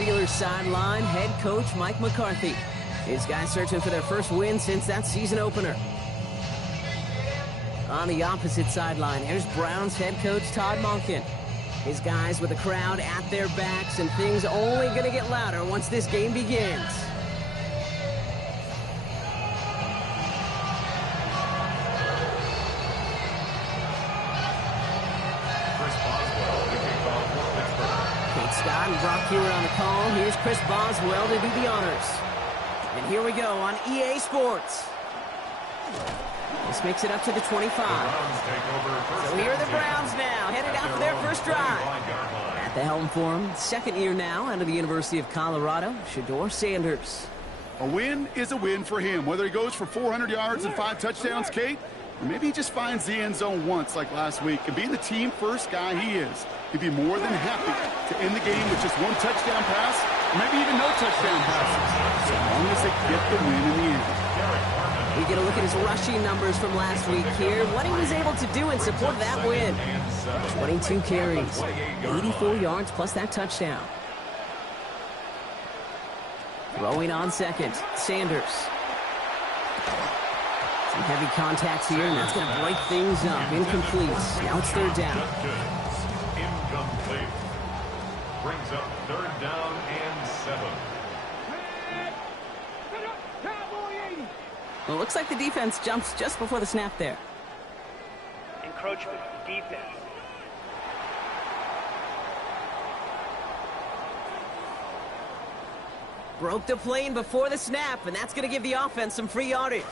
Steelers sideline, head coach Mike McCarthy. His guys searching for their first win since that season opener. On the opposite sideline, here's Browns head coach Todd Monken. His guys with the crowd at their backs, and things only going to get louder once this game begins. Scott and Brock Hewitt on the call. Here's Chris Boswell to do the honors. And here we go on EA Sports. This makes it up to the 25. So here are the Browns now, headed out for their first drive. At the helm for them, second year now out of the University of Colorado, Shedeur Sanders. A win is a win for him, whether he goes for 400 yards and 5 touchdowns, Kate, or maybe he just finds the end zone once like last week. And being the team-first guy he is, he'd be more than happy to end the game with just 1 touchdown pass, or maybe even no touchdown passes, so long as they get the win in the end. We get a look at his rushing numbers from last week here, what he was able to do in support of that win. 22 carries, 84 yards plus that touchdown. Throwing on second, Sanders. Some heavy contacts here, and that's going to break things up. Incomplete. Now it's third down. Incomplete. Brings up third down and 7. Well, it looks like the defense jumps just before the snap there. Encroachment, defense. Broke the plane before the snap, and that's going to give the offense some free yardage.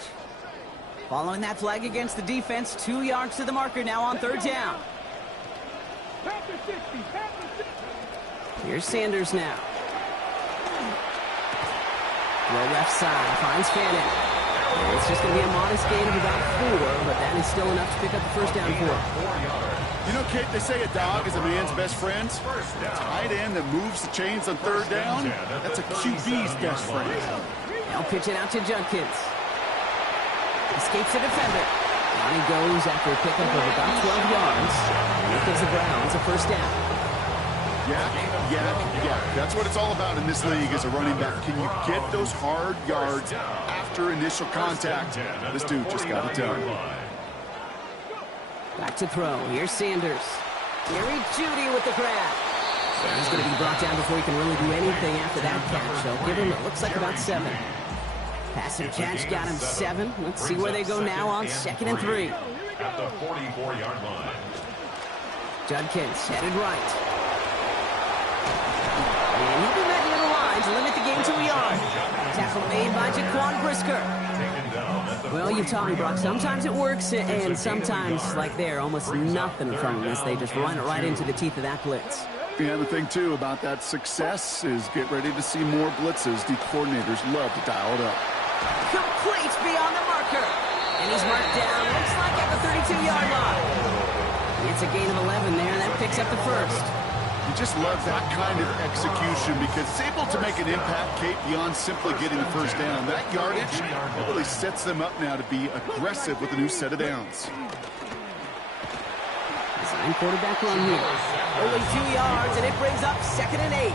Following that flag against the defense, 2 yards to the marker now on third down. Here's Sanders now. Throw left side, finds Fannin. It's just going to be a modest gain of about 4, but that is still enough to pick up the first down for him. You know, Kate, they say a dog is a man's best friend. A tight end that moves the chains on third down, that's a QB's best friend. Now pitch it out to Judkins. Escapes the defender. On he goes after a pickup of about 12 yards. And it gives the Browns a first down. Yeah. That's what it's all about in this league as a running back. Can you get those hard yards after initial contact? This dude just got it done. Back to throw. Here's Sanders. Jerry Jeudy with the grab. He's going to be brought down before he can really do anything after that catch. So give him, it looks like about 7. Pass and catch got him 7. Let's see where they go now on 2nd and 3. At the 44-yard line. Judkins headed right. And he'll be met near the line to limit the game to a yard. Tackle made by Jaquan Brisker. Taken down Well, you've taught me, Brock. Sometimes it works, and sometimes, like there, almost nothing from them as they just run it right into the teeth of that blitz. The other thing, too, about that success is get ready to see more blitzes. The coordinators love to dial it up. Complete beyond the marker. And he's marked down, looks like at the 32-yard line. It's a gain of 11 there, and that picks up the first. You just love that kind of execution because it's able to make an impact, Kate, beyond simply getting the first down. That yardage really sets them up now to be aggressive with a new set of downs. Design quarterback run here. Only 2 yards, and it brings up 2nd and 8.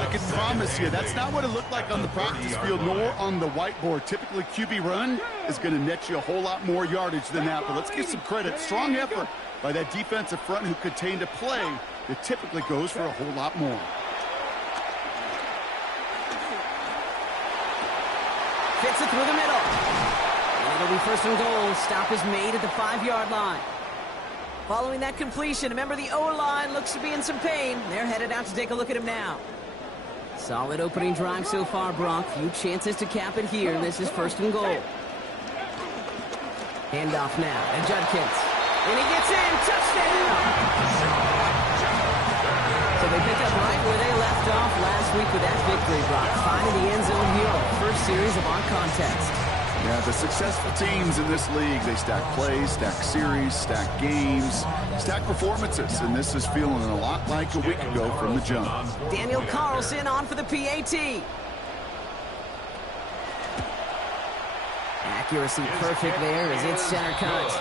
I can promise you that's not what it looked like on the practice field nor on the whiteboard. Typically, QB run is going to net you a whole lot more yardage than that. But let's give some credit. Strong effort by that defensive front who contained a play that typically goes for a whole lot more. Fits it through the middle. And it'll be 1st and goal. Stop is made at the 5-yard line. Following that completion, remember the O-line looks to be in some pain. They're headed out to take a look at him now. Solid opening drive so far, Brock. Few chances to cap it here. This is 1st and goal. Handoff now, and Judkins. And he gets in. Touchdown! So they pick up right where they left off last week with that victory, Brock. Finding the end zone here on the first series of our contest. Yeah, the successful teams in this league, they stack plays, stack series, stack games, stack performances, and this is feeling a lot like a week ago from the jump. Daniel Carlson on for the PAT. Accuracy perfect there as it's center cut.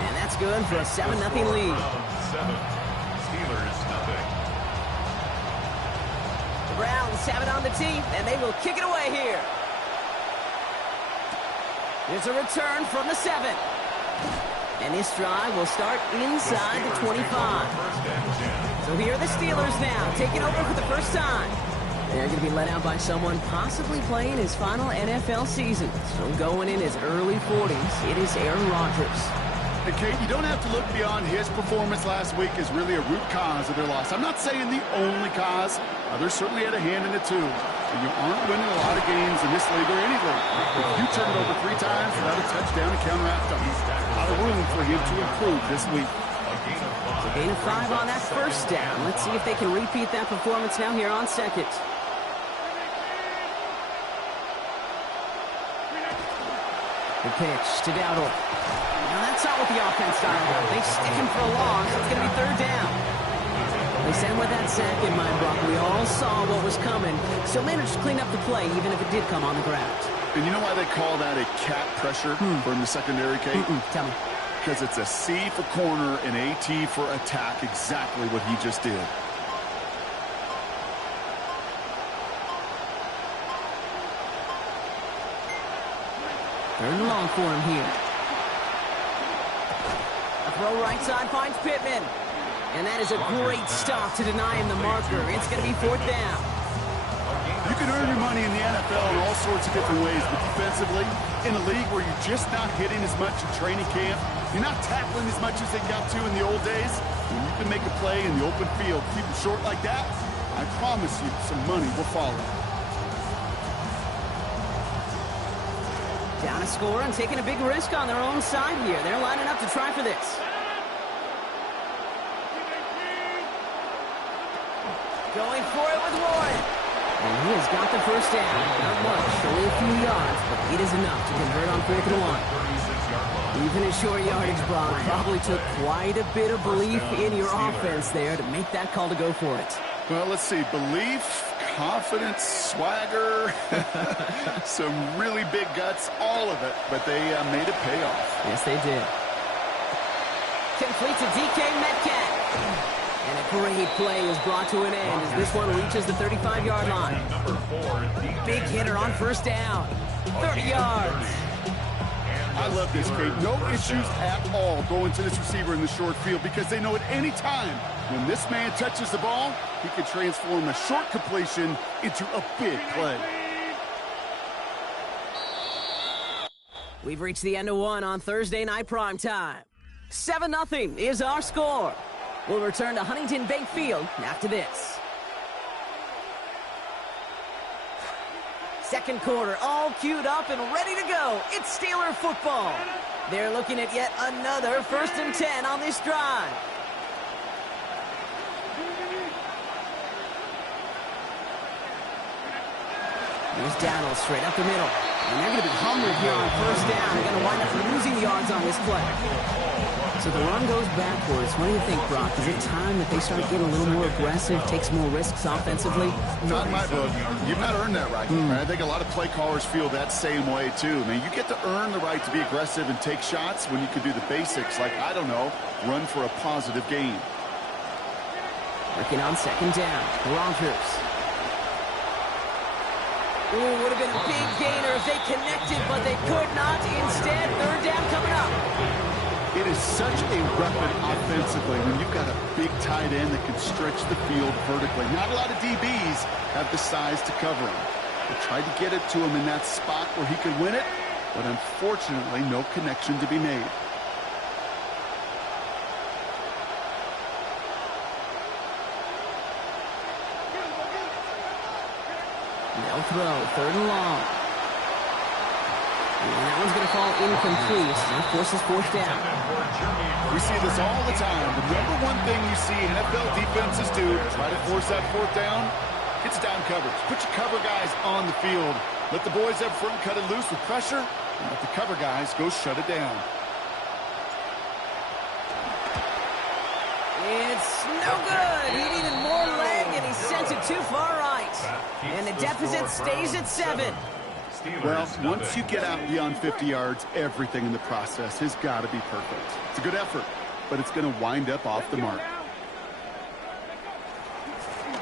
And that's good for a 7-0 lead. The Browns have it on the tee, and they will kick it away here. There's a return from the 7. And this drive will start inside the 25. So here are the Steelers now, taking over for the first time. They're going to be let out by someone possibly playing his final NFL season. So going in his early 40s, it is Aaron Rodgers. And Kate, you don't have to look beyond his performance last week as really a root cause of their loss. I'm not saying the only cause. Others certainly had a hand in it too. And you aren't winning a lot of games in this league or any league. If you turn it over 3 times without a touchdown to counteract them, a lot of room for him to improve this week. So gain of 5 on that first down. Let's see if they can repeat that performance now here on 2nd. The pitch to Dowdle. Now that's not what the offense style. They stick him for a loss. It's going to be 3rd down. They send with that sack in mind, Brock. We all saw what was coming. So managed to clean up the play, even if it did come on the ground. And you know why they call that a cat pressure from the secondary, Kate? Tell me. Because it's a C for corner and a T for attack, exactly what he just did. Third and long for him here. A throw right side finds Pittman. And that is a great stop to deny him the marker. It's going to be 4th down. You can earn your money in the NFL in all sorts of different ways, but defensively, in a league where you're just not hitting as much in training camp, you're not tackling as much as they got to in the old days, when you can make a play in the open field, keep them short like that, I promise you some money will follow. Down a score and taking a big risk on their own side here. They're lining up to try for this. Going for it with Warren. And he has got the first down. Not much, only a few yards, but it is enough to convert on 4th and 1. Even a short yardage, Brock, probably took quite a bit of belief in your offense there to make that call to go for it. Well, let's see. Belief, confidence, swagger, some really big guts, all of it. But they made it pay off. Yes, they did. Complete to DK Metcalf. And a great play is brought to an end as this one reaches the 35-yard line. Big hitter on 1st down. 30 yards. I love this, Kate. No issues at all going to this receiver in the short field because they know at any time when this man touches the ball, he can transform a short completion into a big play. We've reached the end of one on Thursday night primetime. 7-0 is our score. We'll return to Huntington Bank Field after this. Second quarter, all queued up and ready to go. It's Steeler football. They're looking at yet another 1st and 10 on this drive. Here's Dowdle straight up the middle. And they're going to be humbled here on 1st down. They're going to wind up losing yards on this play. So the run goes backwards. What do you think, Brock? Is it time that they start getting a little more aggressive, take some more risks offensively? Not in my book. You've not earned that right. I think a lot of play callers feel that same way, too. I mean, you get to earn the right to be aggressive and take shots when you can do the basics, like, I don't know, run for a positive gain. Working on 2nd down. Rodgers. Ooh, would have been a big gainer if they connected, but they could not. Instead, 3rd down coming up. It is such a weapon offensively when you've got a big tight end that can stretch the field vertically. Not a lot of DBs have the size to cover him. They tried to get it to him in that spot where he could win it, but unfortunately, no connection to be made. They'll throw, 3rd and long. And that one's going to fall incomplete. That forces 4th down. We see this all the time. The number one thing you see NFL defenses do to try to force that 4th down, it's down coverage. Put your cover guys on the field. Let the boys up front cut it loose with pressure, and let the cover guys go shut it down. It's no good. He needed more leg, and he sent it too far right. And the deficit stays at 7. Well, once you get out beyond 50 yards, everything in the process has got to be perfect. It's a good effort, but it's going to wind up off the mark.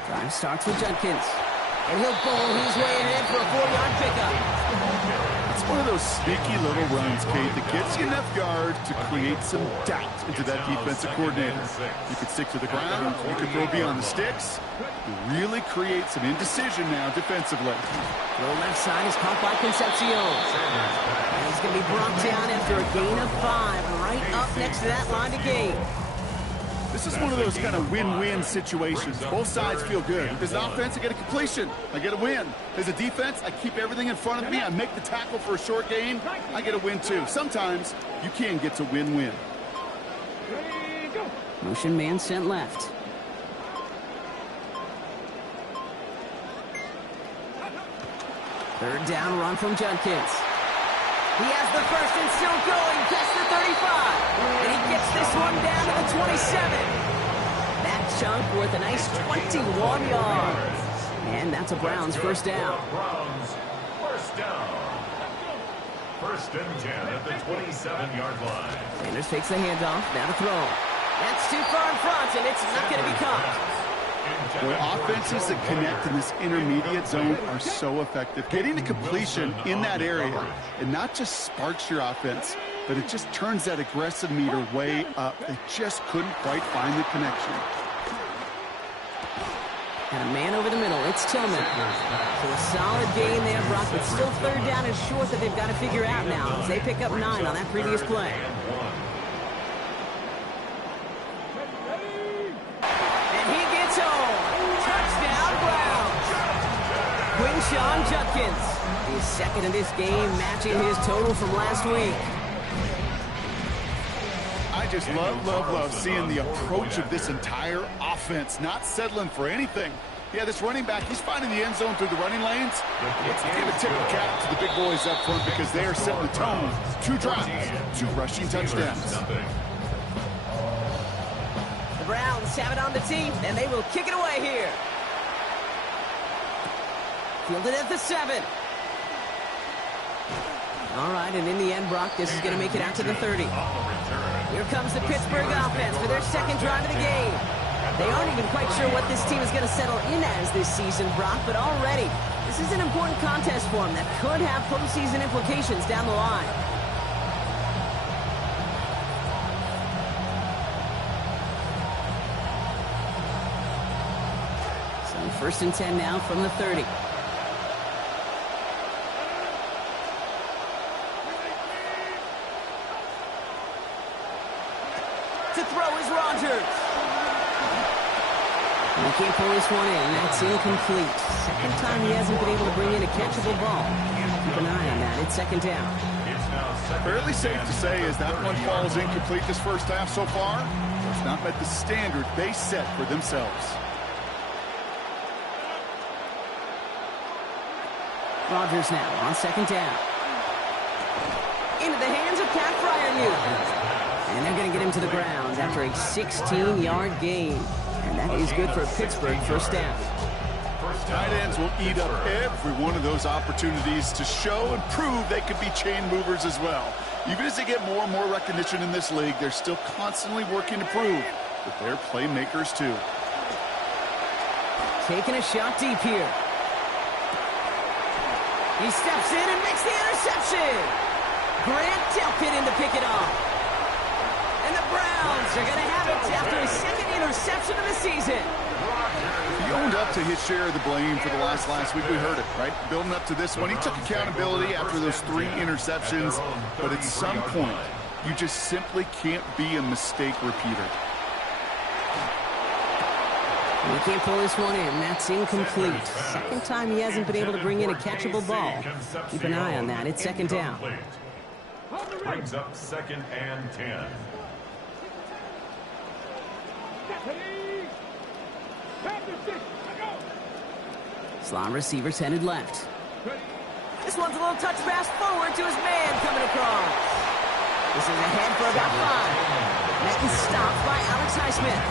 Drive starts with Judkins. And he'll bowl his way ahead for a 4-yard pickup. It's one of those sneaky little runs, Kate, that gets you enough yards to create some doubt into that defensive coordinator. You could stick to the ground. You could throw beyond the sticks. You really create some indecision now defensively. The left side is caught by Concepcion. And he's going to be brought down after a gain of 5, right up next to that line to gain. This is one of those kind of win-win situations. Both sides feel good. As an offense, I get a completion. I get a win. As a defense, I keep everything in front of me. I make the tackle for a short gain. I get a win, too. Sometimes you can get to win-win. Motion man sent left. Third down run from Judkins. He has the first and still going past the 35. And he gets this one down to the 27. That chunk worth a nice 21 yards. And that's a Browns first down. Browns first down. 1st and 10 at the 27-yard line. Sanders takes the handoff. Now to throw. That's too far in front, and it's not going to be caught. Boy, offenses that connect in this intermediate zone are so effective. Getting to completion in that area, it not just sparks your offense, but it just turns that aggressive meter way up. They just couldn't quite find the connection. And a man over the middle. It's Tillman. So a solid gain there, Brock, but still 3rd down is short that they've got to figure out now as they pick up 9 on that previous play. Quinshon Judkins, his 2nd in this game, matching his total from last week. I just love seeing the approach of this entire offense, not settling for anything. Yeah, this running back, he's finding the end zone through the running lanes. Let's give a tip of cap to the big boys up front because they are setting the tone. 2 drives, 2 rushing touchdowns. The Browns have it on the tee, and they will kick it away here. Fielded at the 7. All right, and in the end, Brock, this is going to make it out to the 30. Here comes the Pittsburgh offense for their 2nd drive of the game. They aren't even quite sure what this team is going to settle in as this season, Brock, but already, this is an important contest for them that could have postseason implications down the line. So 1st and 10 now from the 30. To throw is Rodgers. He can't pull this one in. That's incomplete. Second time he hasn't been able to bring in a catchable ball. Keep an eye on that. It's second down. Fairly safe to say as that one falls incomplete this first half so far. It's not met the standard they set for themselves. Rodgers now on second down. Into the hands of Pat Fryermuth. And they're going to get him to the ground after a 16-yard gain. And that is good for a Pittsburgh first down. Tight ends will eat up every one of those opportunities to show and prove they could be chain movers as well. Even as they get more and more recognition in this league, they're still constantly working to prove that they're playmakers too. Taking a shot deep here. He steps in and makes the interception. Grant Delpit in to pick it off. And the Browns are going to have it after his second interception of the season. He owned up to his share of the blame for the last week. We heard it, right? Building up to this one. He took accountability after those 3 interceptions. But at some point, you just simply can't be a mistake repeater. He can't pull this one in. That's incomplete. Second time he hasn't been able to bring in a catchable ball. Keep an eye on that. It's second down. Brings up second and 10. Slot receivers headed left. This one's a little touch pass forward to his man coming across. This is ahead for about 5. Net is stopped by Alex Highsmith.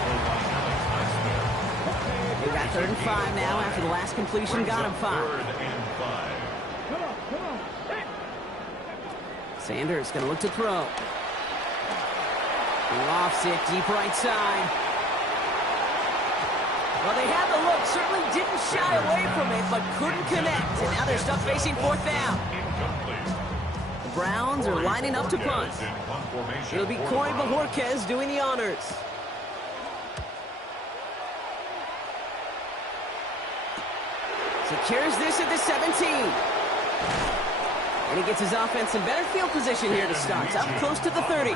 They've got 3rd and 5 now after the last completion got him 5. Sanders going to look to throw. Lofts it deep right side. Well, they had the look, certainly didn't shy away from it, but couldn't connect. And now they're stuck facing 4th down. The Browns are lining up to punt. It'll be Corey Bajorquez doing the honors. Secures this at the 17. And he gets his offense in better field position here to start. Up close to the 30.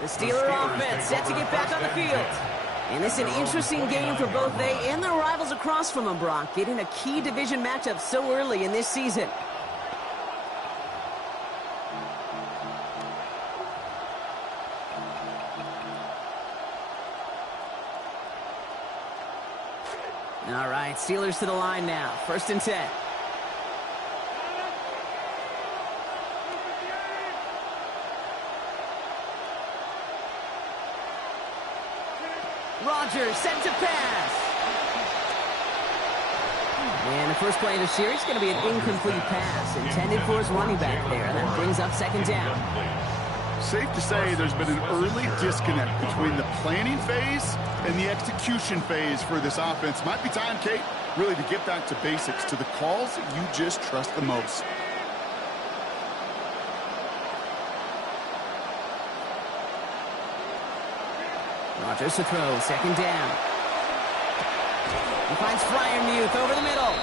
The Steeler offense set to get back on the field. And this is an interesting game for both they and their rivals across from them, Brock, getting a key division matchup so early in this season. All right, Steelers to the line now. 1st and 10. Rodgers set to pass. And the first play of the series is going to be an incomplete pass intended for his running back there. And that brings up 2nd down. Safe to say there's been an early disconnect between the planning phase and the execution phase for this offense. Might be time, Kate, really to get back to basics, to the calls that you just trust the most. Rodgers to throw, 2nd down. He finds Fryermuth over the middle.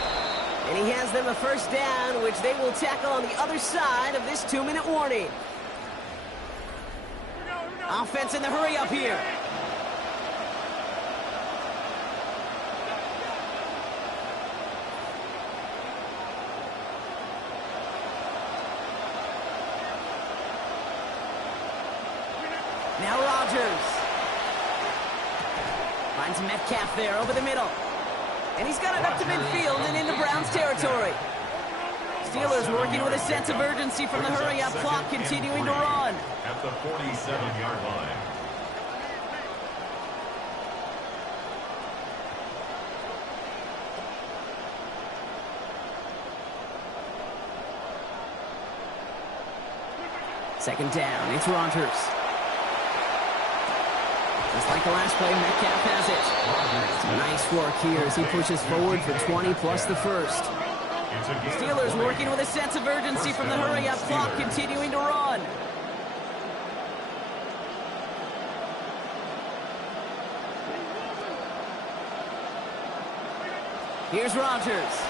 And he has them a 1st down, which they will tackle on the other side of this 2-minute warning. Offense in the hurry up here. Now Rodgers. Finds Metcalf there over the middle. And he's got it up to midfield and into Browns territory. Steelers working with a sense of urgency from the hurry-up clock, continuing to run. At the 47-yard line. Second down, it's Rodgers. Just like the last play, Metcalf has it. Nice work here as he pushes forward for 20 plus the first. Steelers working with a sense of urgency from the hurry-up clock, continuing to run. Here's Rodgers.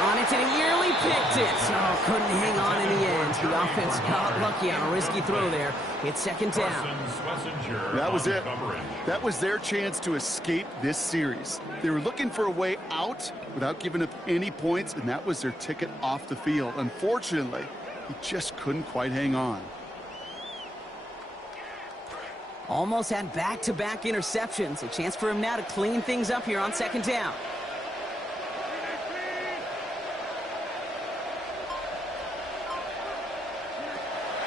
On it, and he nearly picked it. Oh, couldn't hang on in the end. The offense got lucky on a risky throw there. It's second down. That was it. That was their chance to escape this series. They were looking for a way out without giving up any points, and that was their ticket off the field. Unfortunately, he just couldn't quite hang on. Almost had back-to-back interceptions. A chance for him now to clean things up here on second down.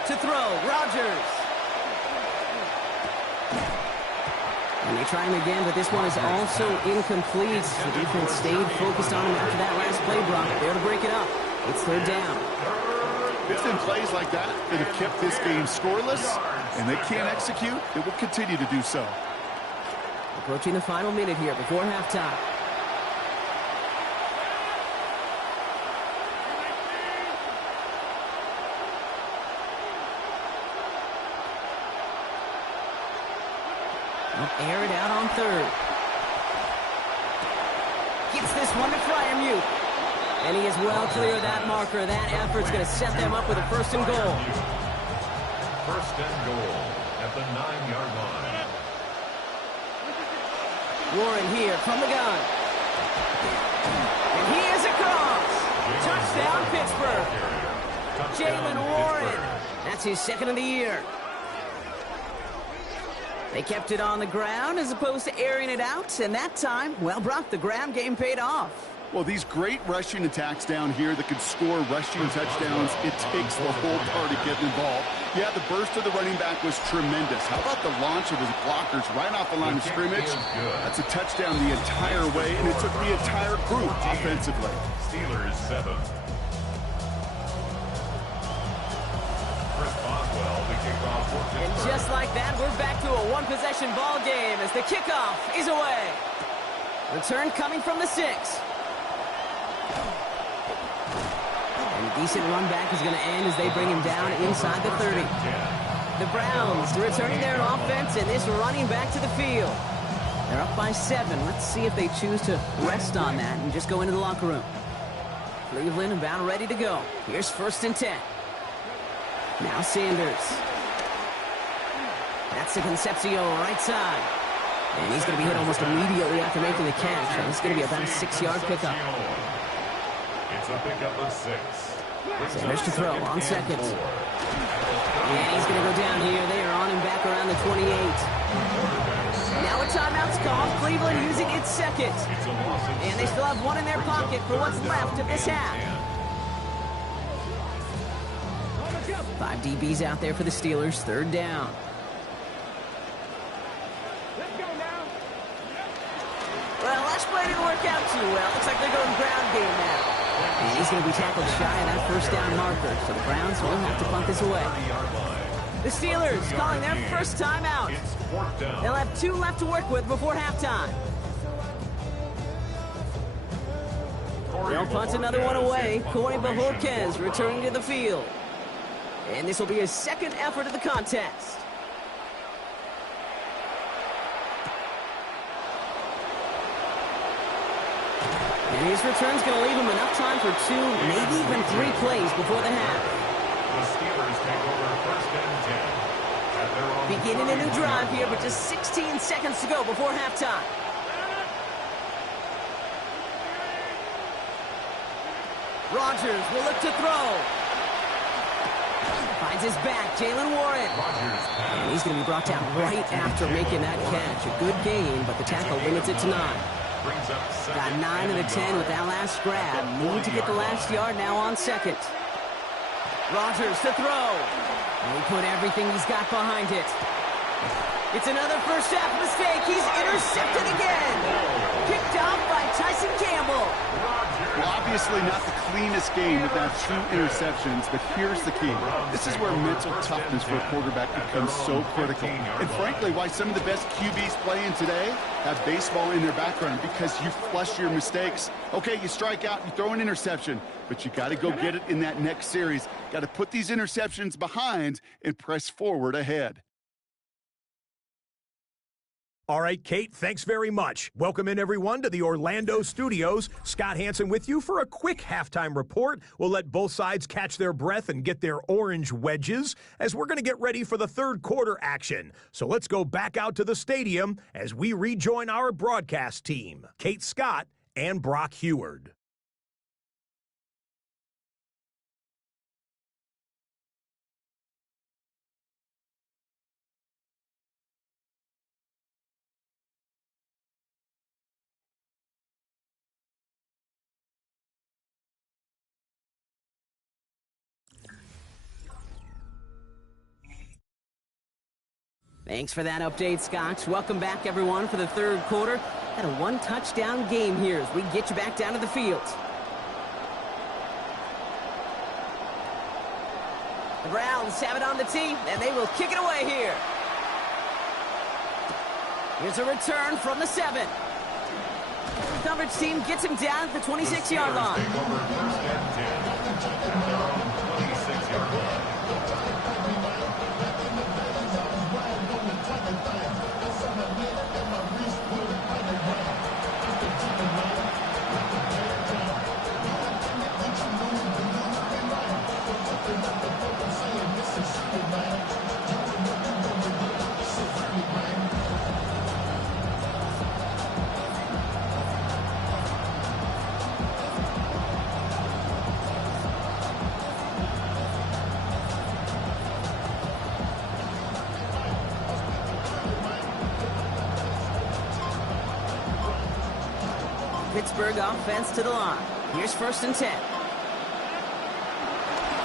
To throw, Rodgers. And they try him again, but this one is also incomplete. The defense stayed focused on him after that last play, Brock. There to break it up. It's third down. It's been plays like that that have kept this game scoreless, and they can't execute. It will continue to do so. Approaching the final minute here before halftime. Air it out on third. Gets this one to Fryermuth. And he is well clear of that marker. That effort's going to set them up with a first and goal. First and goal at the 9-yard line. Warren here from the gun. And he is across. Touchdown, Pittsburgh. Jalen Warren. That's his second of the year. They kept it on the ground as opposed to airing it out, and that time, well, Brock, the ground game paid off. Well, these great rushing attacks down here that could score rushing touchdowns, it takes the whole party getting involved. Yeah, the burst of the running back was tremendous. How about the launch of his blockers right off the line of scrimmage? That's a touchdown the entire way, and it took the entire group offensively. Steelers 7. And just like that, we're back to a one-possession ball game as the kickoff is away. Return coming from the 6. And a decent run back is going to end as they bring him down inside the 30. The Browns returning their offense and this running back to the field. They're up by 7. Let's see if they choose to rest on that and just go into the locker room. Cleveland about ready to go. Here's first and 10. Now Sanders. That's the Concepcion right side. And he's going to be hit almost immediately after making the catch. And it's going to be about a 6-yard pickup. It's a pickup of 6. Sanders to throw on second. And he's going to go down here. They are on him back around the 28. Now a timeout's called. Cleveland using its second. And they still have one in their pocket for what's left of this half. 5 DBs out there for the Steelers. Third down. Well, last play didn't work out too well. Looks like they're going ground game now. And he's going to be tackled shy of that first down marker. So the Browns will have to punt this away. The Steelers calling their first timeout. They'll have 2 left to work with before halftime. They'll punt another one away. Corey Bajorquez returning to the field. And this will be his second effort of the contest. And his return's going to leave him enough time for 2, maybe even 3 plays before the half. The Steelers take over first and 10. Beginning a new drive here, but just 16 seconds to go before halftime. Rodgers will look to throw. Finds his back, Jalen Warren. And he's going to be brought down right after making that catch. A good gain, but the tackle limits it to 9. Got 9 of the 10 with that last grab. Need to get the last yard now on second. Rodgers to throw. And he put everything he's got behind it. It's another first half mistake. He's intercepted again. Picked off by Tyson Campbell. Well, obviously not the cleanest game with that 2 interceptions, but here's the key. This is where mental toughness for a quarterback becomes so critical. And frankly, why some of the best QBs playing today have baseball in their background, because you flush your mistakes. Okay, you strike out, you throw an interception, but you got to go get it in that next series. Got to put these interceptions behind and press forward ahead. All right, Kate, thanks very much. Welcome in, everyone, to the Orlando studios. Scott Hansen with you for a quick halftime report. We'll let both sides catch their breath and get their orange wedges as we're going to get ready for the third quarter action. So let's go back out to the stadium as we rejoin our broadcast team, Kate Scott and Brock Heward. Thanks for that update, Scott. Welcome back, everyone, for the third quarter. Had a one-touchdown game here as we get you back down to the field. The Browns have it on the tee, and they will kick it away here. Here's a return from the 7. The coverage team gets him down at the 26-yard line. Take over first and 10 at their own 26-yard line. Pittsburgh offense to the line. Here's 1st and 10.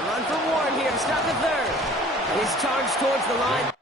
Run for Ward here to stop the third. He's charged towards the line.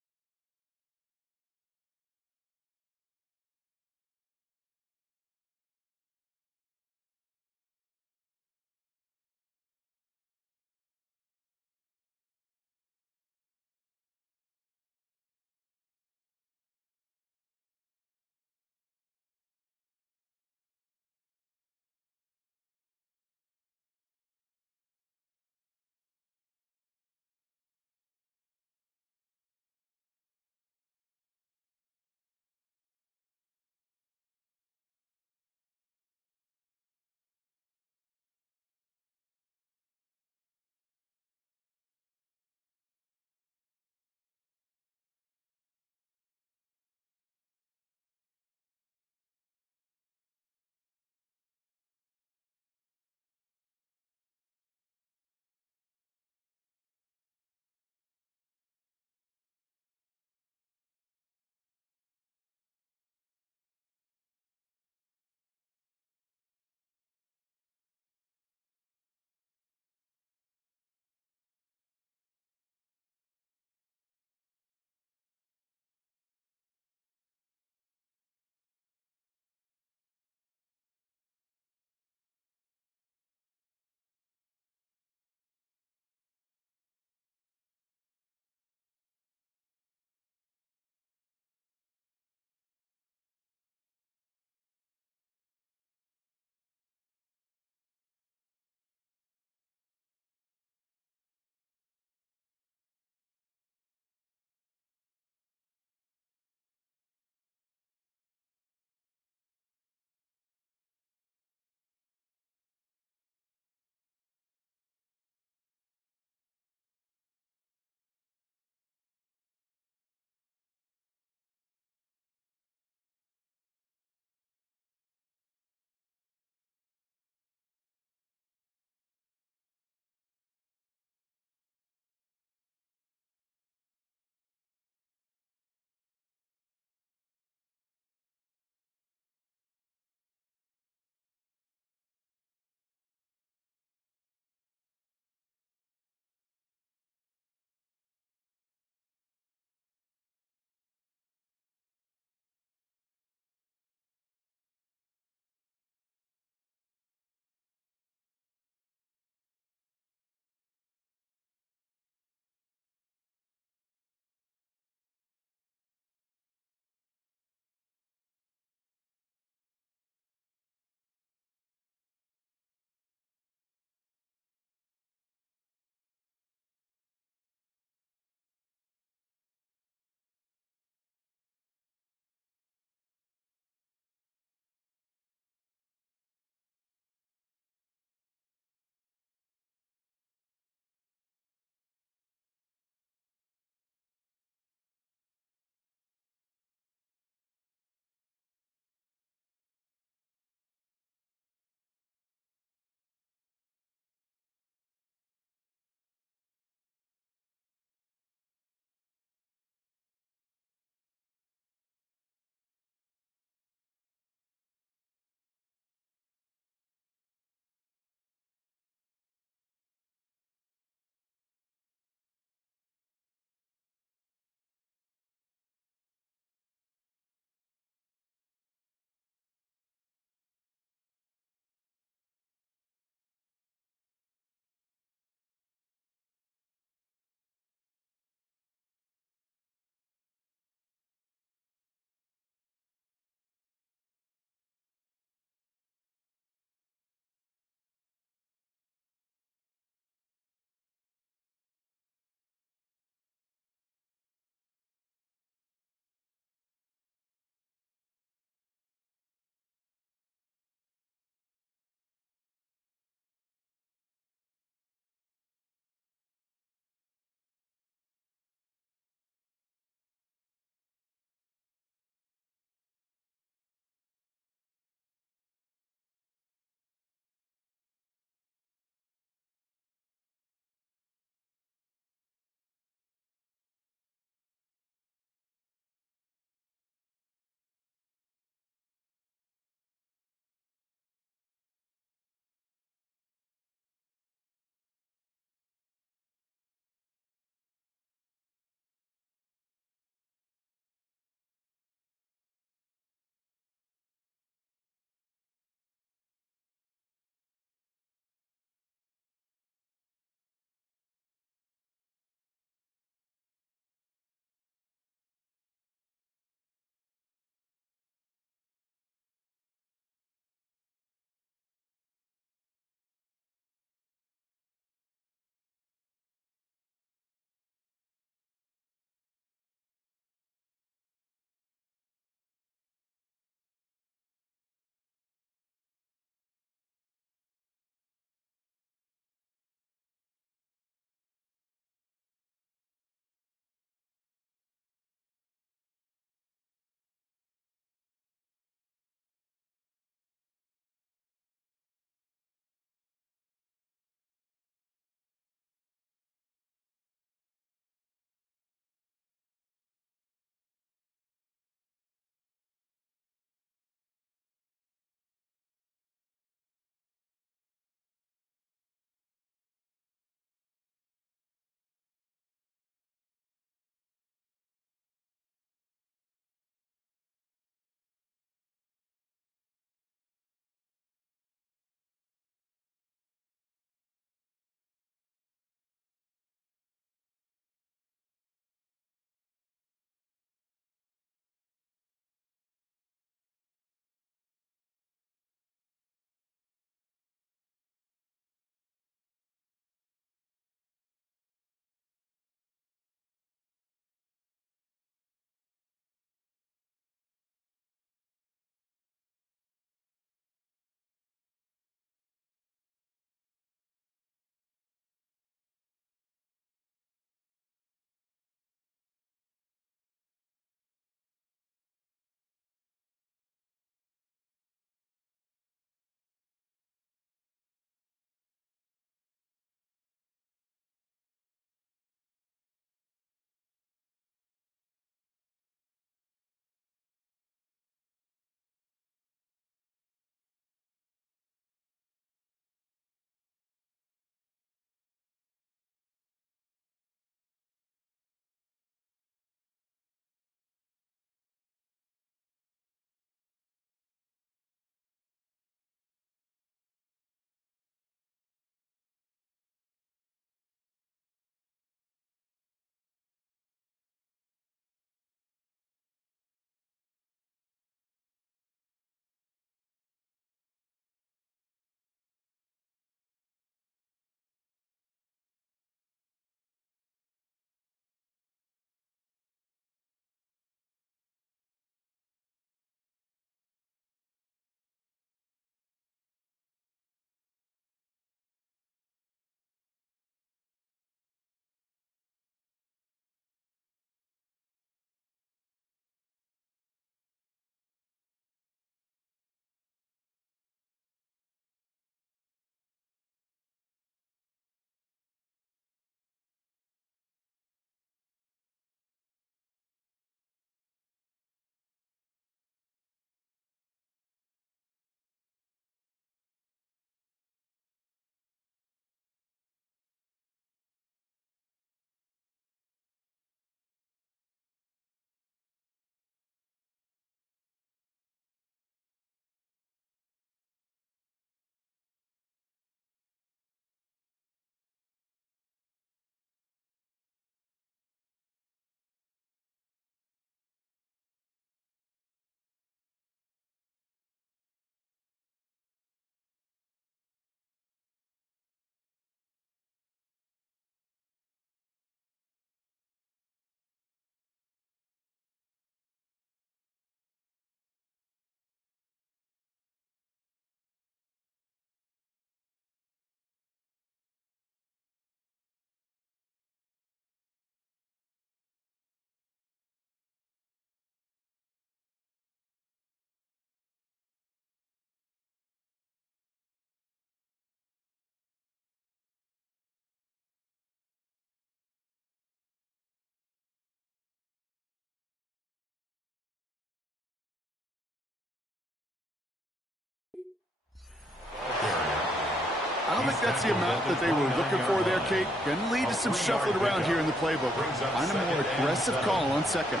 don't think that's the amount that they were looking for there, Kate. Going to lead to some shuffling around here in the playbook. Find a more aggressive call on second.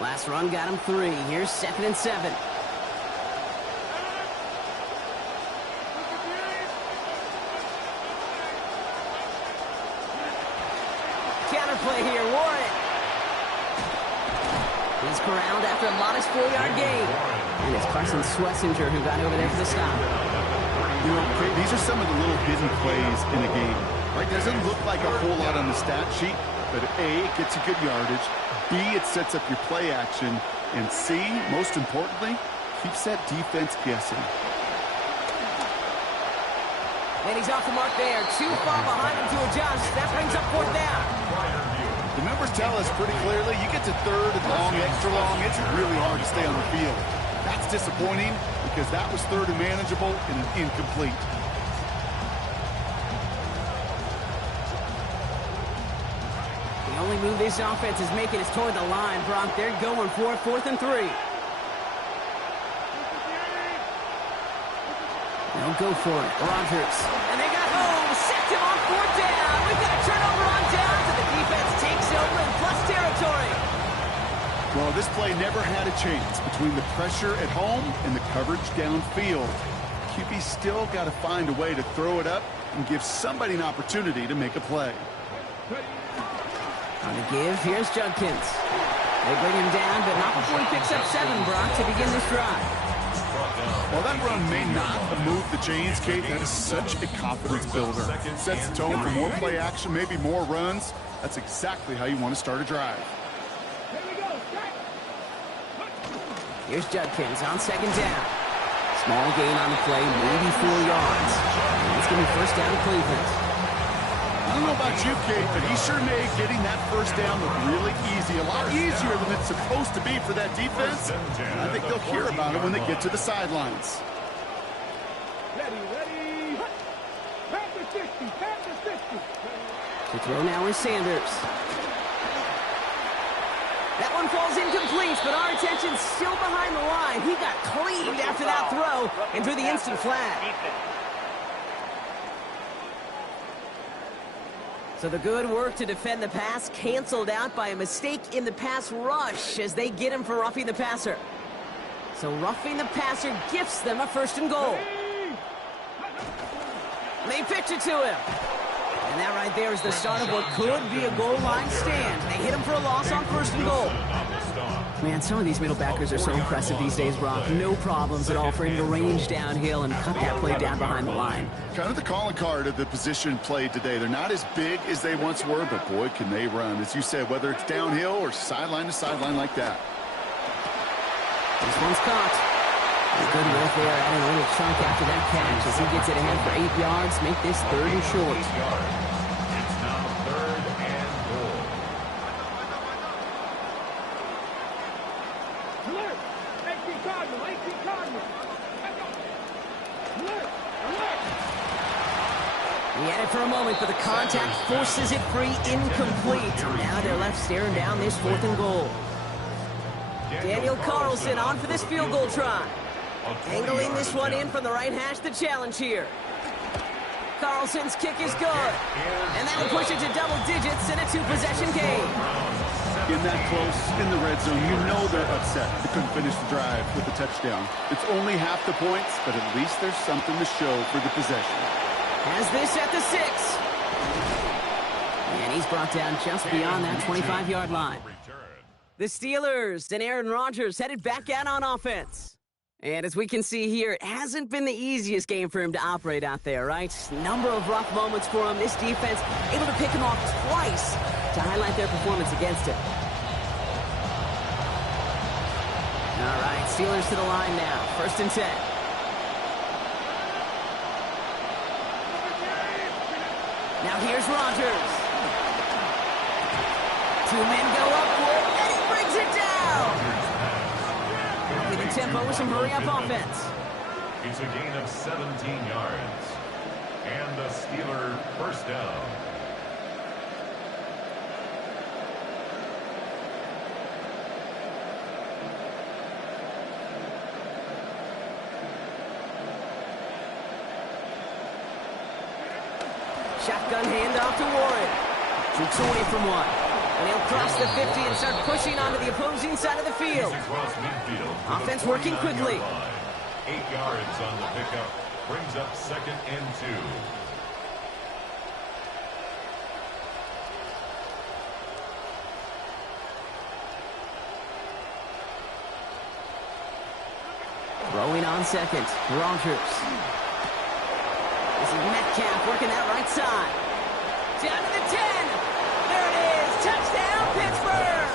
Last run got him 3. Here's 2nd and 7. Counterplay here, Warren. He's corralled after a modest 4-yard gain. And it's Carson Swessinger who got over there for the stop. You know, Kate, these are some of the little hidden plays in a game. Right? Doesn't look like a whole lot on the stat sheet, but A, it gets you good yardage. B, it sets up your play action. And C, most importantly, keeps that defense guessing. And he's off the mark there. Too far behind him to adjust. That brings up 4th down. The numbers tell us pretty clearly, you get to 3rd and long, extra long, it's really hard to stay on the field. That's disappointing because that was 3rd and manageable and an incomplete. The only move this offense is making is toward the line, Brock. They're going for it, 4th and 3. They'll go for it. Rodgers. And they got home. Sacked him on 4th down. We've got a turnover on downs, and the defense takes over in plus territory. Well, this play never had a chance between the pressure at home and the coverage downfield. QB still got to find a way to throw it up and give somebody an opportunity to make a play. On the give, here's Judkins. They bring him down, but not before he picks up 7, Brock, to begin this drive. While that run may not have moved the chains, Kate, that is such a confidence builder. Sets the tone for more play action, maybe more runs. That's exactly how you want to start a drive. Here's Judkins on 2nd down. Small gain on the play, maybe 4 yards. It's going to be 1st down to Cleveland. I don't know about you, Kate, but he sure made getting that 1st down look really easy. A lot easier than it's supposed to be for that defense. And I think they'll hear about it when they get to the sidelines. Ready. Pass the 60. To throw now is Sanders. That one falls incomplete, but our attention's still behind the line. He got cleaned after that throw and drew the instant flag. So the good work to defend the pass canceled out by a mistake in the pass rush as they get him for roughing the passer. So roughing the passer gifts them a 1st and goal. They pitch it to him. And that right there is the start of what could be a goal line stand. They hit him for a loss on 1st and goal. Man, some of these middle backers are so impressive these days, Brock. No problems at all for him to range downhill and cut that play down behind the line. Kind of the calling card of the position played today. They're not as big as they once were, but boy, can they run. As you said, whether it's downhill or sideline to sideline like that. This one's caught. Good work there, adding a little chunk after that catch as he gets it ahead for 8 yards. Make this 3rd and short. It's now 3rd and goal. Alert! 18 Cardinal. Alert! He had it for a moment, but the contact forces it free, incomplete. Now they're left staring down this 4th and goal. Daniel Carlson on for this field goal try. Angling this one in from the right hash, the challenge here. Carlson's kick is good. And that'll push it to double digits in a 2-possession game. In that close, in the red zone, you know they're upset. They couldn't finish the drive with the touchdown. It's only half the points, but at least there's something to show for the possession. Has this at the 6. And he's brought down just beyond that 25-yard line. The Steelers and Aaron Rodgers headed back out on offense. And as we can see here, it hasn't been the easiest game for him to operate out there, right? Number of rough moments for him. This defense able to pick him off twice to highlight their performance against it. All right, Steelers to the line now. 1st and 10. Now here's Rodgers. 2 men go upward, and he brings it down. With the tempo with some hurry-up offense. It's a gain of 17 yards. And a Steeler 1st down. shotgun handoff to Warren. Jukes away from one. And he'll cross the 50 and start pushing onto the opposing side of the field. Offense working quickly. 8 yards on the pickup. Brings up 2nd and 2. Throwing on second. Rogers. This is Metcalf working that right side. Down to the 10. There it is. Touchdown, Pittsburgh.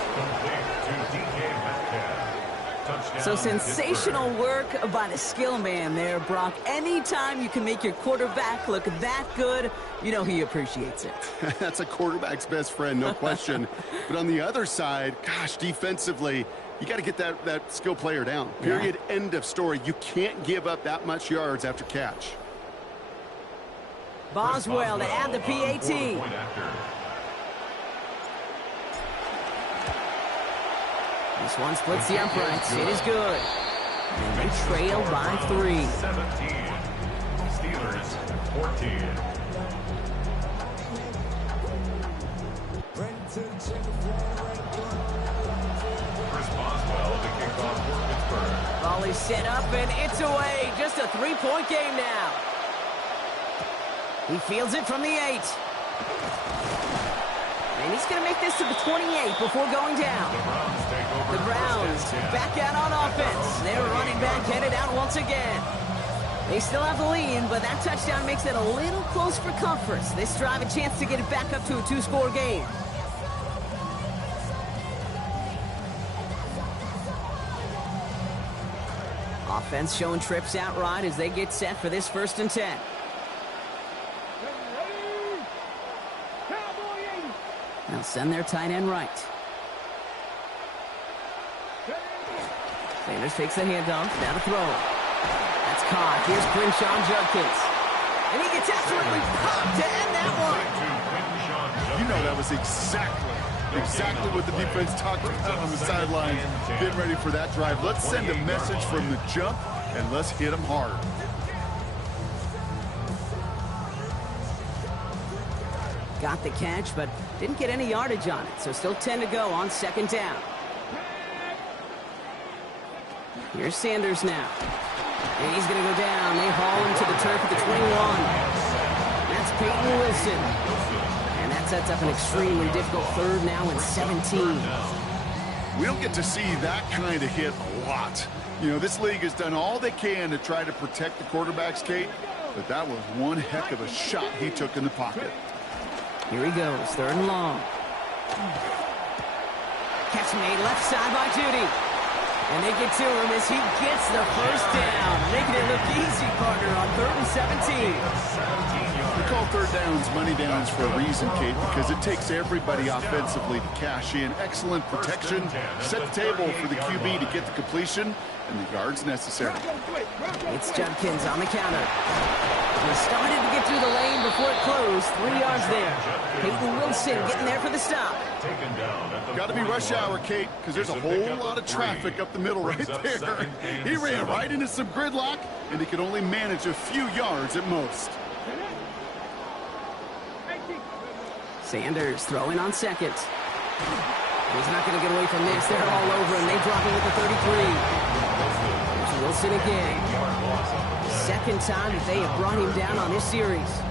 So sensational work by the skill man there, Brock. Anytime you can make your quarterback look that good, you know he appreciates it. That's a quarterback's best friend, no question. But on the other side, gosh, defensively, you got to get that skill player down. Period. Yeah. End of story. You can't give up that much yards after catch. Boswell to add the PAT. This one splits the uprights. It is good. And they trail by 3. 17. Steelers 14. Chris Boswell to kick off for Pittsburgh. Ball is set up and it's away. Just a 3-point game now. He fields it from the 8. And he's going to make this to the 28 before going down. The Browns back out on offense. Their running back headed out once again. They still have the lead, but that touchdown makes it a little close for comfort. They still have a chance to get it back up to a 2-score game. Offense showing trips out right as they get set for this 1st and 10. They'll send their tight end right. Sanders takes the handoff, down to throw. That's caught. Here's Crenshaw Judkins. And he gets absolutely popped to end that one. You know that was exactly what the defense talked about on the sideline. Getting ready for that drive. Let's send a message from the jump, and let's hit them hard. Got the catch, but didn't get any yardage on it, so still 10 to go on 2nd down. Here's Sanders now. And he's going to go down. They haul him to the turf at the 21. That's Peyton Wilson. And that sets up an extremely difficult 3rd now and 17. We don't get to see that kind of hit a lot. You know, this league has done all they can to try to protect the quarterbacks, Kate, but that was one heck of a shot he took in the pocket. Here he goes, 3rd and long. Catch made left side by Judy. And they get to him as he gets the 1st down. Making it look easy, partner, on 3rd and 17. We call 3rd downs money downs for a reason, Kate, because it takes everybody offensively to cash in. Excellent protection. Set the table for the QB to get the completion and the yards necessary. It's Judkins on the counter. He started to get through the lane before it closed. 3 yards there. Peyton Wilson getting there for the stop. Got to be rush hour, Kate, because there's a whole lot of traffic up the middle right there. He ran right into some gridlock, and he could only manage a few yards at most. Sanders throwing on 2nd. He's not going to get away from this. They're all over him. They drop him with the 33. There's Wilson again. 2nd time that they have brought him down on this series.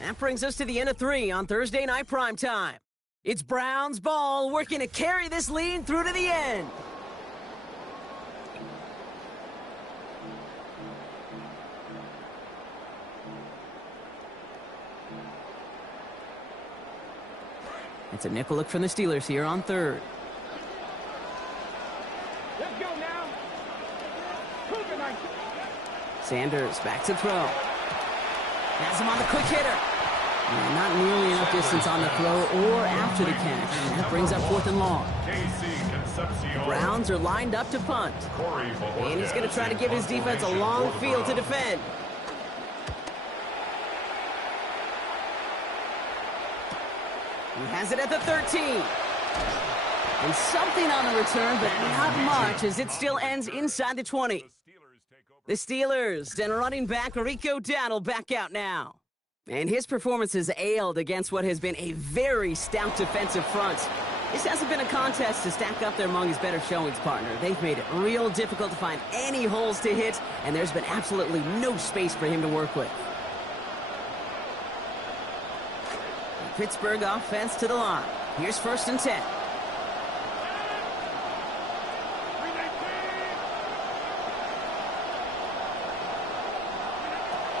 That brings us to the end of 3 on Thursday night primetime. It's Browns ball working to carry this lead through to the end. It's a nickel look from the Steelers here on 3rd. Let's go now. Sanders back to throw. Has him on the quick hitter. And not nearly enough distance on the throw or after the catch. And that brings up 4th and long. The Browns are lined up to punt. And he's going to try to give his defense a long field to defend. He has it at the 13. And something on the return, but not much as it still ends inside the 20. The Steelers and running back Rico Dowdle back out now. And his performance has ailed against what has been a very stout defensive front. This hasn't been a contest to stack up there among his better showings, partner. They've made it real difficult to find any holes to hit, and there's been absolutely no space for him to work with. The Pittsburgh offense to the line. Here's 1st and 10.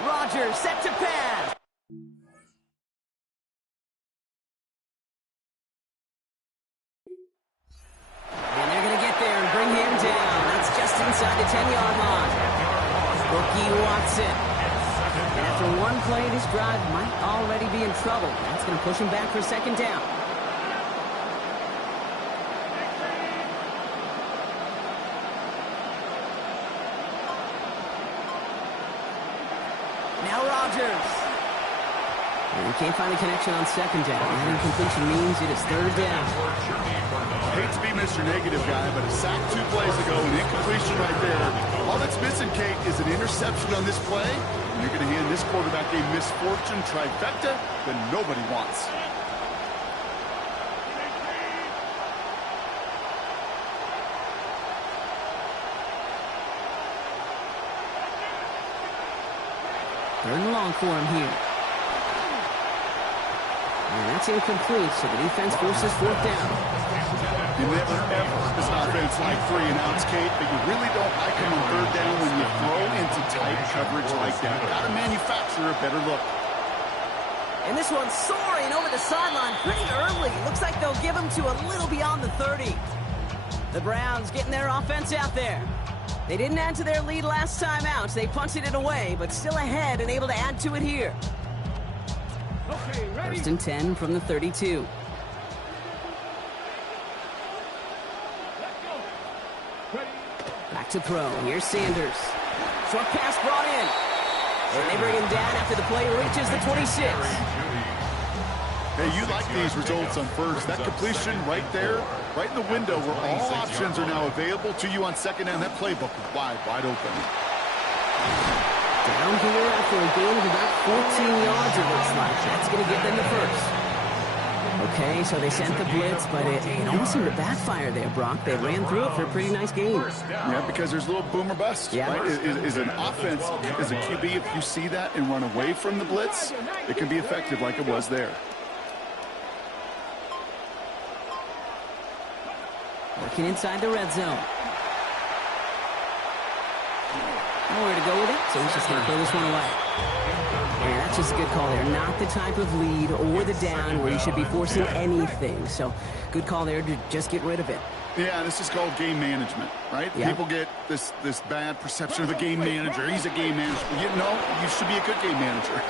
Rodgers set to pass. And they're going to get there and bring him down. That's just inside the 10-yard line. Bookie Watson. And after one play, this drive might already be in trouble. That's going to push him back for 2nd down. Now Rodgers. And he can't find a connection on 2nd down. That incompletion means it is 3rd down. Hate to be Mr. Negative guy, but a sack 2 plays ago, an incompletion right there. All that's missing, Kate, is an interception on this play. And you're going to hand this quarterback a misfortune trifecta that nobody wants. Third and long for him here. And that's incomplete, so the defense forces 4th down. You never, ever this offense like 3 and outs, Kate, but you really don't like them on 3rd down when you throw into tight coverage like that. Got to manufacture a better look. And this one's soaring over the sideline pretty early. Looks like they'll give him to a little beyond the 30. The Browns getting their offense out there. They didn't add to their lead last time out. They punted it away, but still ahead and able to add to it here. Okay, ready? 1st and 10 from the 32. Let's go. Ready? Back to throw. Here's Sanders. Short pass brought in. And they bring him down after the play reaches the 26. Hey, you like these results on 1st. That completion right there, right in the window where all options are now available to you on 2nd down. That playbook is wide open. Down here after a gain of about 14 yards, it looks like. That's going to get them the 1st. Okay, so they sent the blitz, but it almost seemed to backfire there, Brock. They ran through it for a pretty nice gain. Yeah, because there's a little boom or bust, yeah. Right? Is an offense, as a QB, if you see that and run away from the blitz, it can be effective like it was there. Working inside the red zone. Nowhere to go with it, so he's just going to throw this one away. And that's just a good call there. Not the type of lead or the down where you should be forcing anything. So good call there to just get rid of it. Yeah, this is called game management, right? Yeah. People get this bad perception of a game manager. He's a game manager. You should be a good game manager.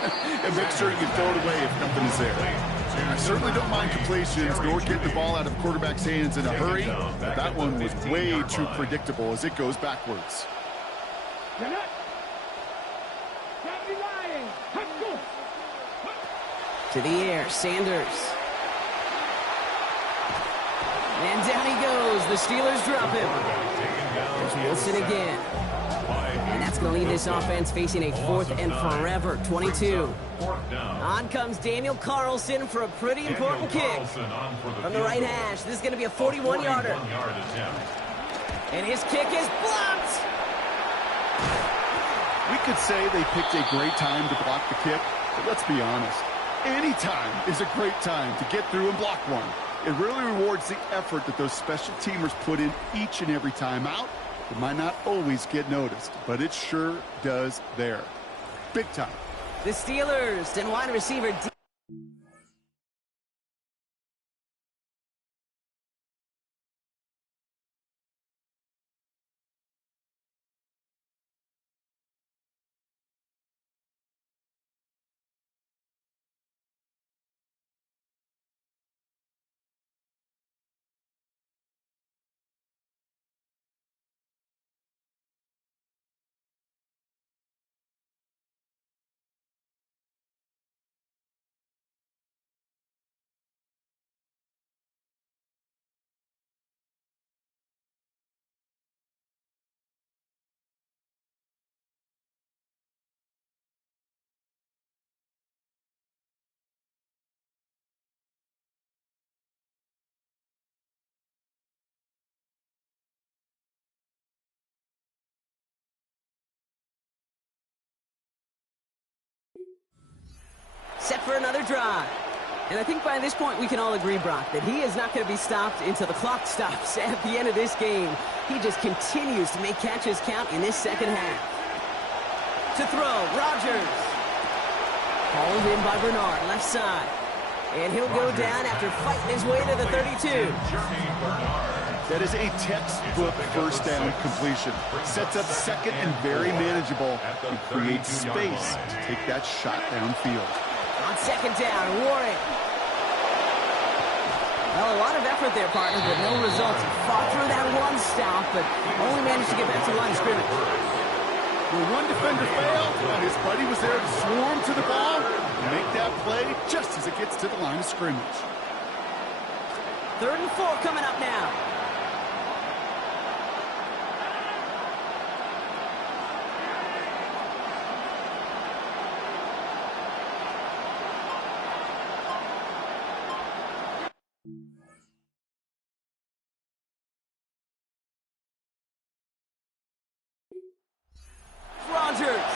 And make sure you throw it away if nothing is there. I certainly don't mind completions nor getting the ball out of quarterback's hands in a hurry. But that one was way too predictable as it goes backwards. You're not. Stop the line. Let's go. To the air, Sanders. And down he goes. The Steelers drop him. There's Wilson again. And that's going to leave this offense facing a 4th and forever 22. On comes Daniel Carlson for a pretty important kick. From the right hash, this is going to be a 41-yarder. And his kick is blocked. We could say they picked a great time to block the kick, but let's be honest. Any time is a great time to get through and block one. It really rewards the effort that those special teamers put in each and every time out. It might not always get noticed, but it sure does there. Big time. The Steelers and wide receiver set for another drive. And I think by this point we can all agree, Brock, that he is not going to be stopped until the clock stops at the end of this game. He just continues to make catches count in this second half. To throw, Rodgers. Hauled in by Bernard, left side. And he'll go down after fighting his way to the 32. That is a textbook first down completion. Sets up second and very manageable. And creates space to take that shot downfield. On second down, Warren. Well, a lot of effort there, partner, but no results. Fought through that one stop, but only managed to get back to the line of scrimmage. When one defender failed, his buddy was there to swarm to the ball and make that play just as it gets to the line of scrimmage. 3rd and 4 coming up now. Rodgers.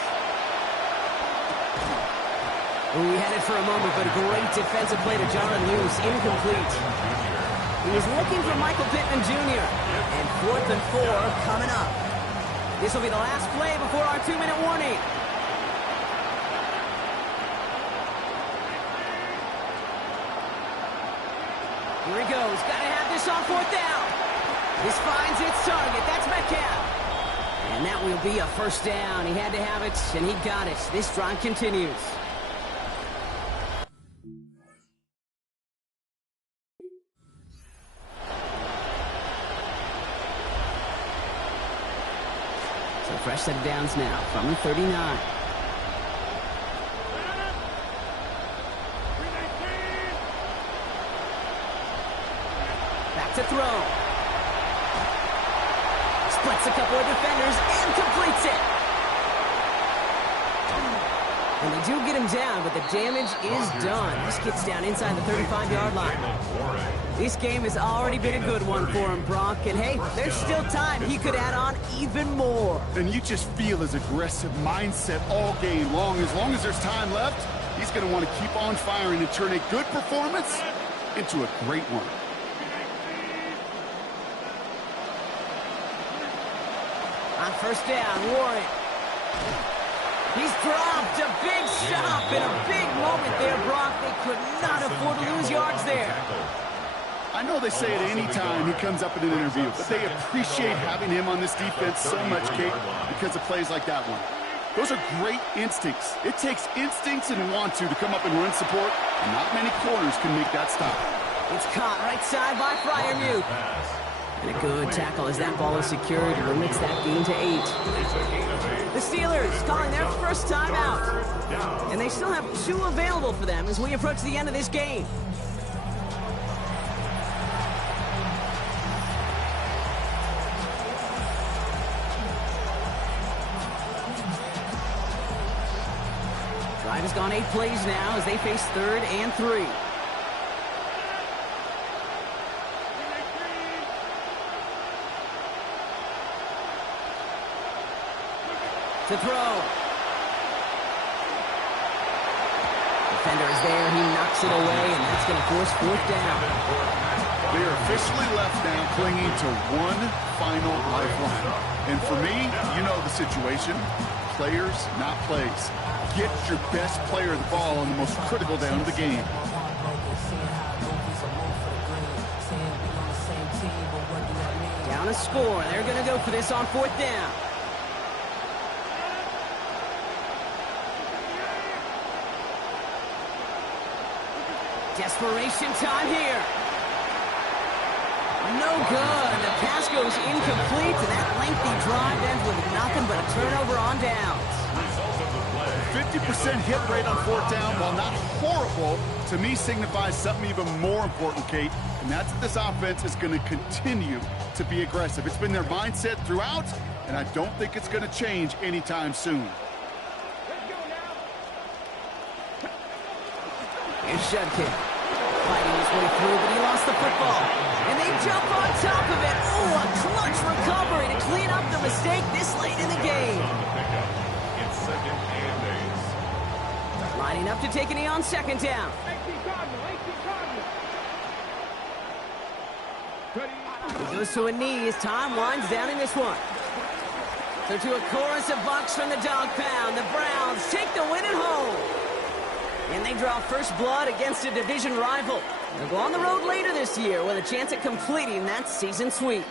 We had it for a moment, but a great defensive play to John loose, incomplete. He was looking for Michael Pittman Jr. And 4th and 4 coming up. This will be the last play before our 2-minute warning. Here he goes. Got to have this on 4th down. This finds its target. That's Metcalf. And that will be a first down. He had to have it, and he got it. This drive continues. So fresh set of downs now from the 39. Back to throw. Splits a couple of defenders and completes it. And they do get him down, but the damage is done. This gets down inside the 35-yard line. This game has already been a good one for him, Brock. And hey, there's still time. He could add on even more. And you just feel his aggressive mindset all game long. As long as there's time left, he's going to want to keep on firing and turn a good performance into a great one. On first down, Warren. He's dropped a big stop in a big moment there, Brock. They could not afford to lose yards there. I know they say it any time he comes up in an interview, but they appreciate having him on this defense so much, Kate, because of plays like that one. Those are great instincts. It takes instincts and want to come up and run support, and not many corners can make that stop. It's caught right side by Freiermuth. And a good tackle as that ball is secured. Limits that gain to 8. The Steelers calling their first time out. And they still have 2 available for them as we approach the end of this game. Drive has gone 8 plays now as they face 3rd and 3. To throw. Defender is there. He knocks it away, and that's going to force 4th down. They are officially left now clinging to one final lifeline. And for me, you know the situation. Players, not plays. Get your best player the ball on the most critical down of the game. Down a score. They're going to go for this on 4th down. Desperation time here. No good. The pass goes incomplete, and that lengthy drive ends with nothing but a turnover on downs. 50% hit rate on 4th down, while not horrible, to me signifies something even more important, Kate, and that's that this offense is going to continue to be aggressive. It's been their mindset throughout, and I don't think it's going to change anytime soon. Here's Shudkin. Fighting his way through, but he lost the football. And they jump on top of it. Oh, a clutch recovery to clean up the mistake this late in the game. Line Lining up to take a knee on second down. 18 Cardinal, 18 Cardinal. Ready? He goes to a knee as time winds down in this one. So to a chorus of bucks from the dog pound, the Browns take the win at home. And they draw first blood against a division rival. They'll go on the road later this year with a chance at completing that season sweep.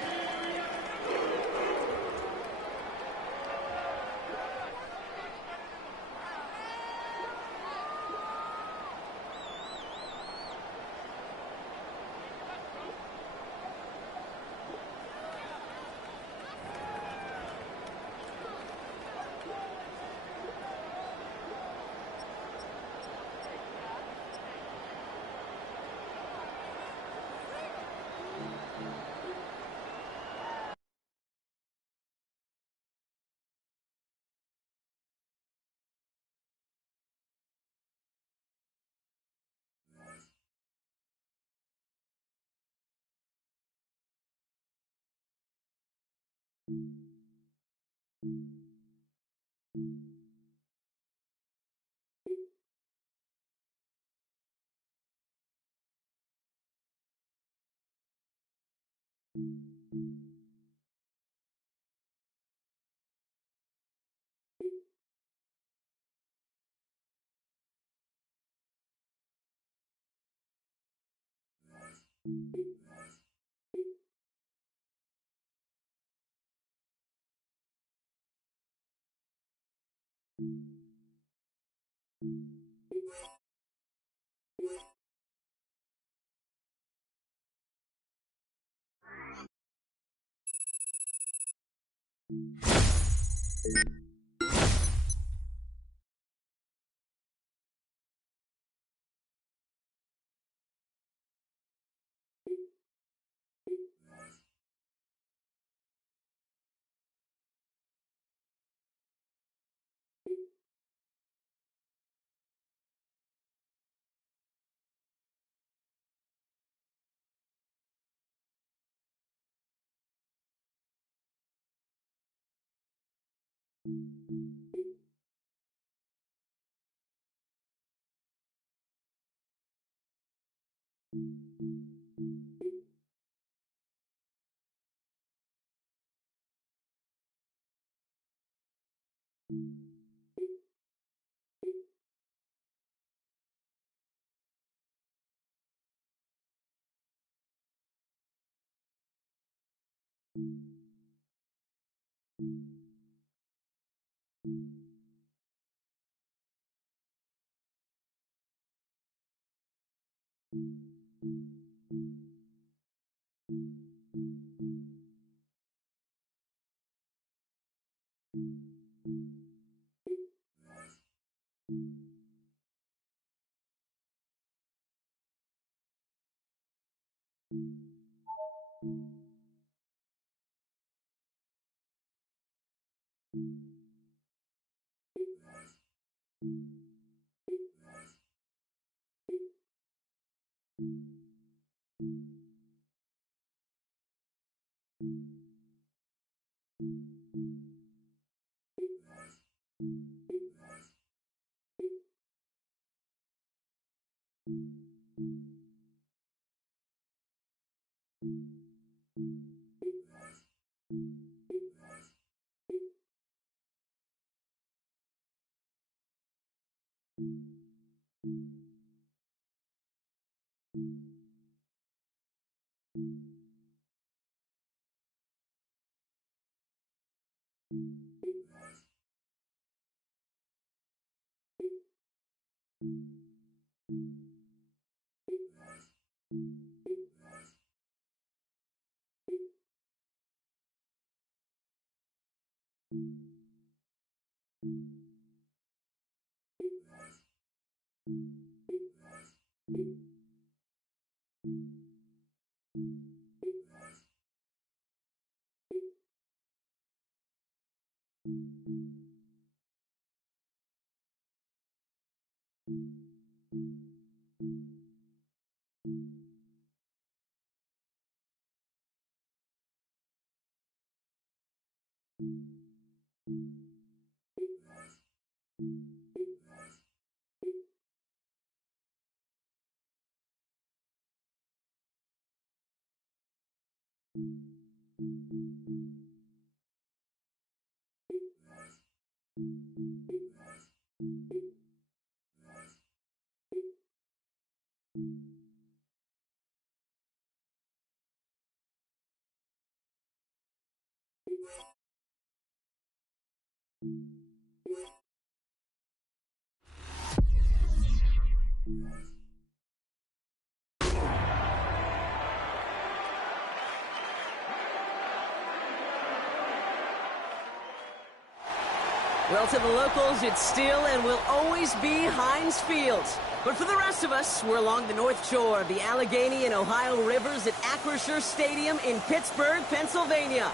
Well, to the locals, it's still and will always be Heinz Field. But for the rest of us, we're along the north shore of the Allegheny and Ohio rivers at Acrisure Stadium in Pittsburgh, Pennsylvania.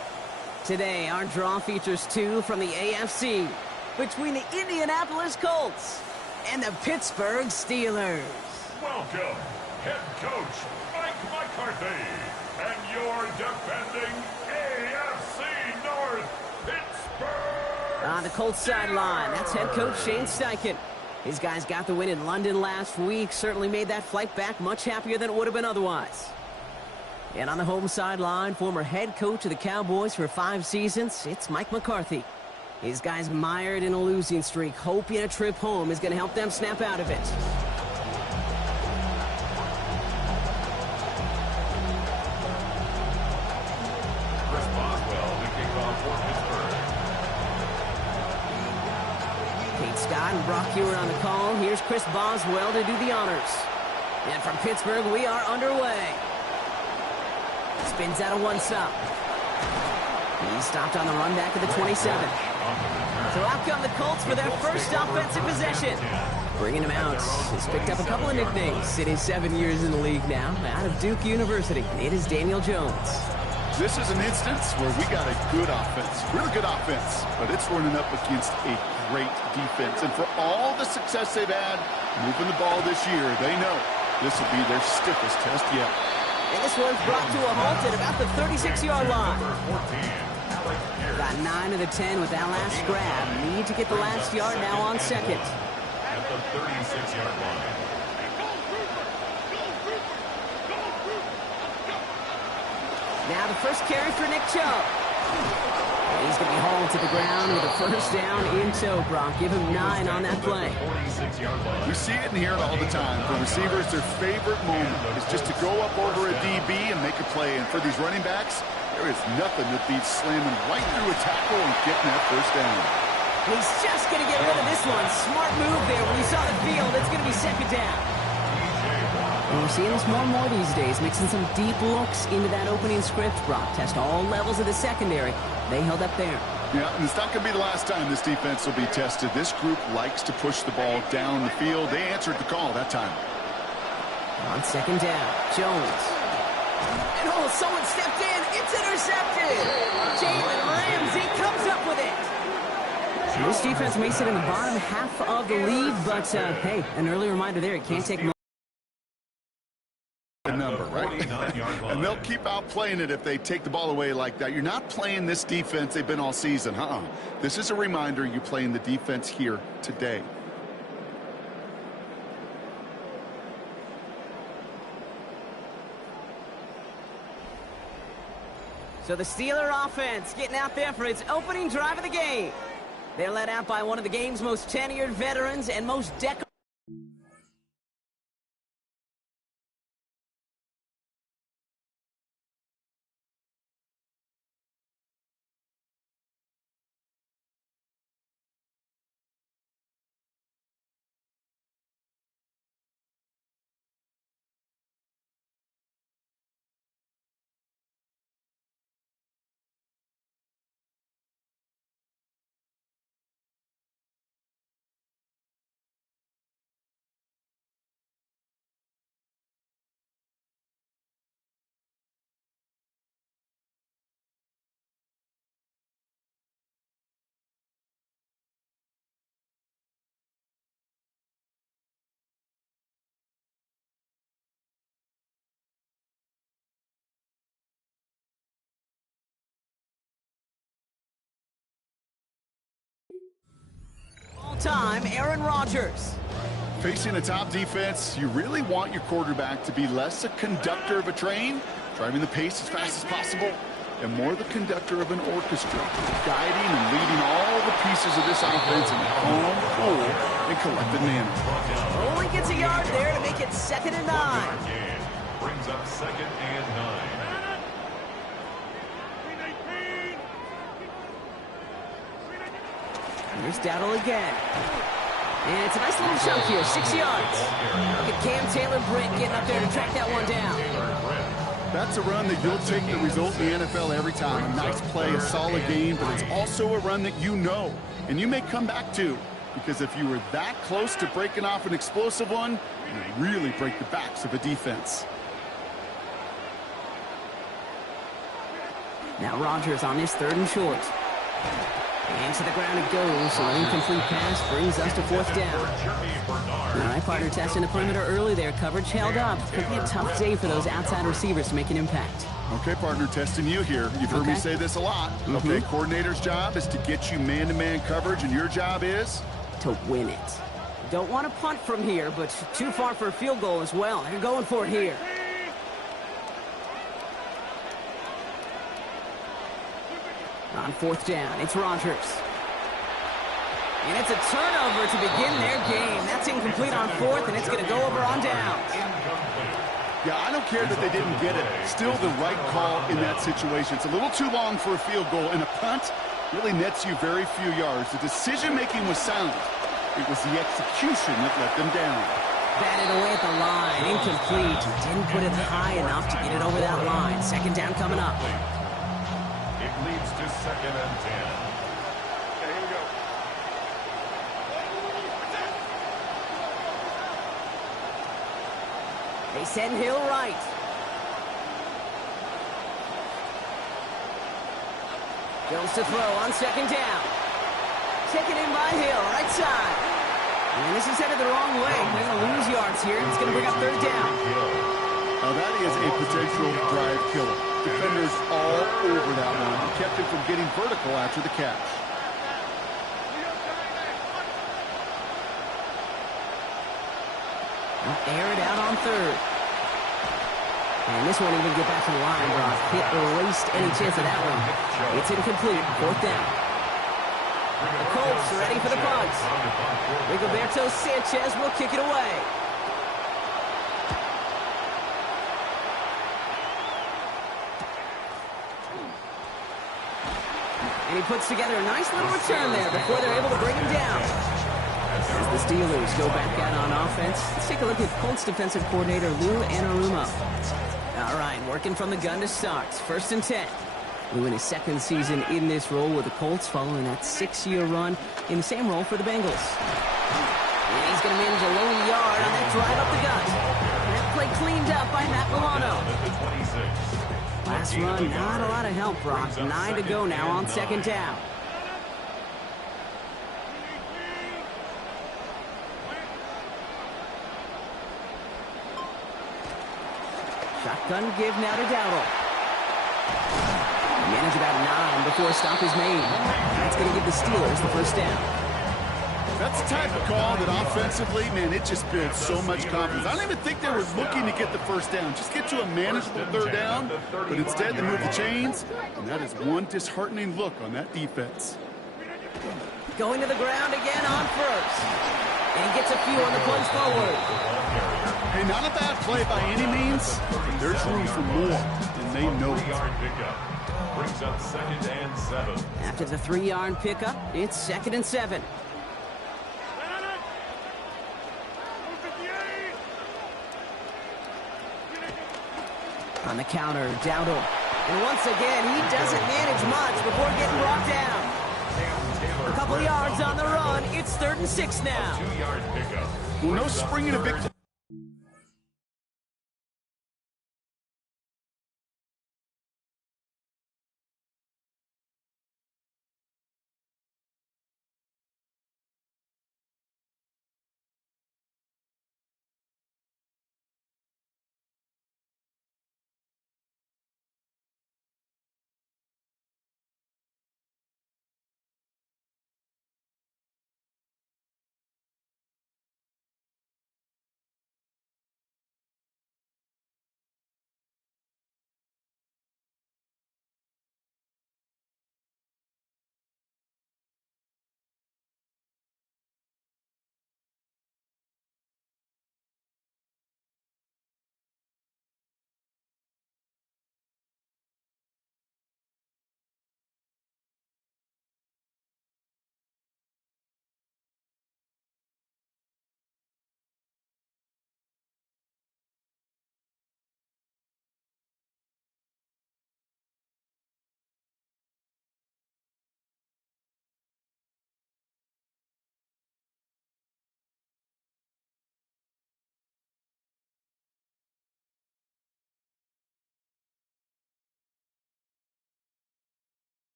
Today, our draw features two from the AFC, between the Indianapolis Colts and the Pittsburgh Steelers. Welcome, head coach Mike McCarthy, and your defending AFC North Pittsburgh. On the Colts sideline, that's head coach Shane Steichen. His guys got the win in London last week, certainly made that flight back much happier than it would have been otherwise. And on the home sideline, former head coach of the Cowboys for 5 seasons, it's Mike McCarthy. His guys mired in a losing streak, hoping a trip home is going to help them snap out of it. Chris Boswell, the kickoff for Pittsburgh. Kate Scott and Brock Hewitt on the call. Here's Chris Boswell to do the honors. And from Pittsburgh, we are underway. Spins out of one stop. He stopped on the run back at the 27. So out come the Colts for their first offensive possession. Bringing him out. He's picked up a couple of nicknames in his 7 years in the league now. Out of Duke University, it is Daniel Jones. This is an instance where we got a good offense, really good offense, but it's running up against a great defense. And for all the success they've had moving the ball this year, they know this will be their stiffest test yet. And this one's brought to a halt at about the 36-yard line. Got 9 of the 10 with that last grab. Need to get the last yard now on second. At the 36-yard line. Now the first carry for Nick Chubb. He's going to be hauled to the ground with a first down in tow, Brock. Give him 9 on that play. We see it and hear it all the time. For receivers, their favorite moment is just to go up over a DB and make a play. And for these running backs, there is nothing that beats slamming right through a tackle and getting that first down. He's just going to get rid of this one. Smart move there. When he saw the field, it's going to be second down. And we're seeing this more and more these days, mixing some deep looks into that opening script, Brock. Test all levels of the secondary. They held up there. Yeah, and it's not going to be the last time this defense will be tested. This group likes to push the ball down the field. They answered the call that time. On second down, Jones. And oh, someone stepped in. It's intercepted. Jalen Ramsey comes up with it. So this defense may sit in the bottom half of the league, but hey, an early reminder there. It can't take much. Number, right? And they'll keep outplaying it if they take the ball away like that. You're not playing this defense they've been all season. This is a reminder you play in the defense here today. So the Steeler offense getting out there for its opening drive of the game. They're led out by one of the game's most tenured veterans and most decorated. Time, Aaron Rodgers. Facing a top defense, you really want your quarterback to be less a conductor of a train, driving the pace as fast as possible, and more the conductor of an orchestra, guiding and leading all the pieces of this offense in a calm, cool, and collected manner. Only gets a yard there to make it 2nd and 9. Brings up 2nd and 9. Here's Dowdle again. And it's a nice little chunk here, 6 yards. Look at Cam Taylor-Britt getting up there to track that one down. That's a run that you'll take the result in the NFL every time. A nice play, a solid game, but it's also a run that you know, and you may come back to, because if you were that close to breaking off an explosive one, you really break the backs of a defense. Now Rodgers on this 3rd and short. And to the ground it goes. So an incomplete pass brings us to 4th down. All right, partner testing the perimeter early there. Coverage held up. Could be a tough day for those outside receivers to make an impact. Okay, partner, testing you here. You've heard me say this a lot. Okay, coordinator's job is to get you man-to-man coverage, and your job is? To win it. Don't want to punt from here, but too far for a field goal as well. They're going for it here. On 4th down, it's Rodgers. And it's a turnover to begin their game. That's incomplete on 4th, and it's going to go over on downs. Yeah, I don't care that they didn't get it. Still the right call in that situation. It's a little too long for a field goal, and a punt really nets you very few yards. The decision-making was sound. It was the execution that let them down. Batted away at the line, incomplete. Didn't put it high enough to get it over that line. 2nd down coming up. It leads to 2nd and 10. Okay, here we go. They send Hill right. Jones to throw on 2nd down. Taken in by Hill, right side. And this is headed the wrong way. They're going to lose yards here. It's going to bring up 3rd down. Now that is a potential drive killer. Defenders all over that one. Kept him from getting vertical after the catch. Air it out on 3rd. And this won't even get back to the line, Brock. Hit or waste any chance of that one. It's incomplete. 4th down. The Colts ready for the punt. Rigoberto Sanchez will kick it away. And he puts together a nice little return there before they're able to bring him down. As the Steelers go back out on offense, let's take a look at Colts defensive coordinator Lou Anarumo. All right, working from the gun to start. 1st and 10. Lou in his 2nd season in this role with the Colts following that 6-year run in the same role for the Bengals. And he's going to manage a low yard on that drive up the gut. And that play cleaned up by Matt Milano. Last run, not a lot of help, Brock. 9 to go now on 2nd down. Shotgun give now to Dowdle. Manage about 9 before a stop is made. That's going to give the Steelers the 1st down. That's the type of call that offensively, man, it just builds so much confidence. I don't even think they were looking to get the 1st down. Just get to a manageable 3rd down, but instead they move the chains, and that is one disheartening look on that defense. Going to the ground again on 1st. And he gets a few on the plunge forward. Hey, not a bad play by any means, but there's room for more, and they know it. Brings up 2nd and 7. After the 3-yard pickup, it's 2nd and 7. On the counter, Dowdle. And once again, he doesn't manage much before getting brought down. A couple yards on the run. It's 3rd and 6 now. 2-yard pickup. Well, no springing a big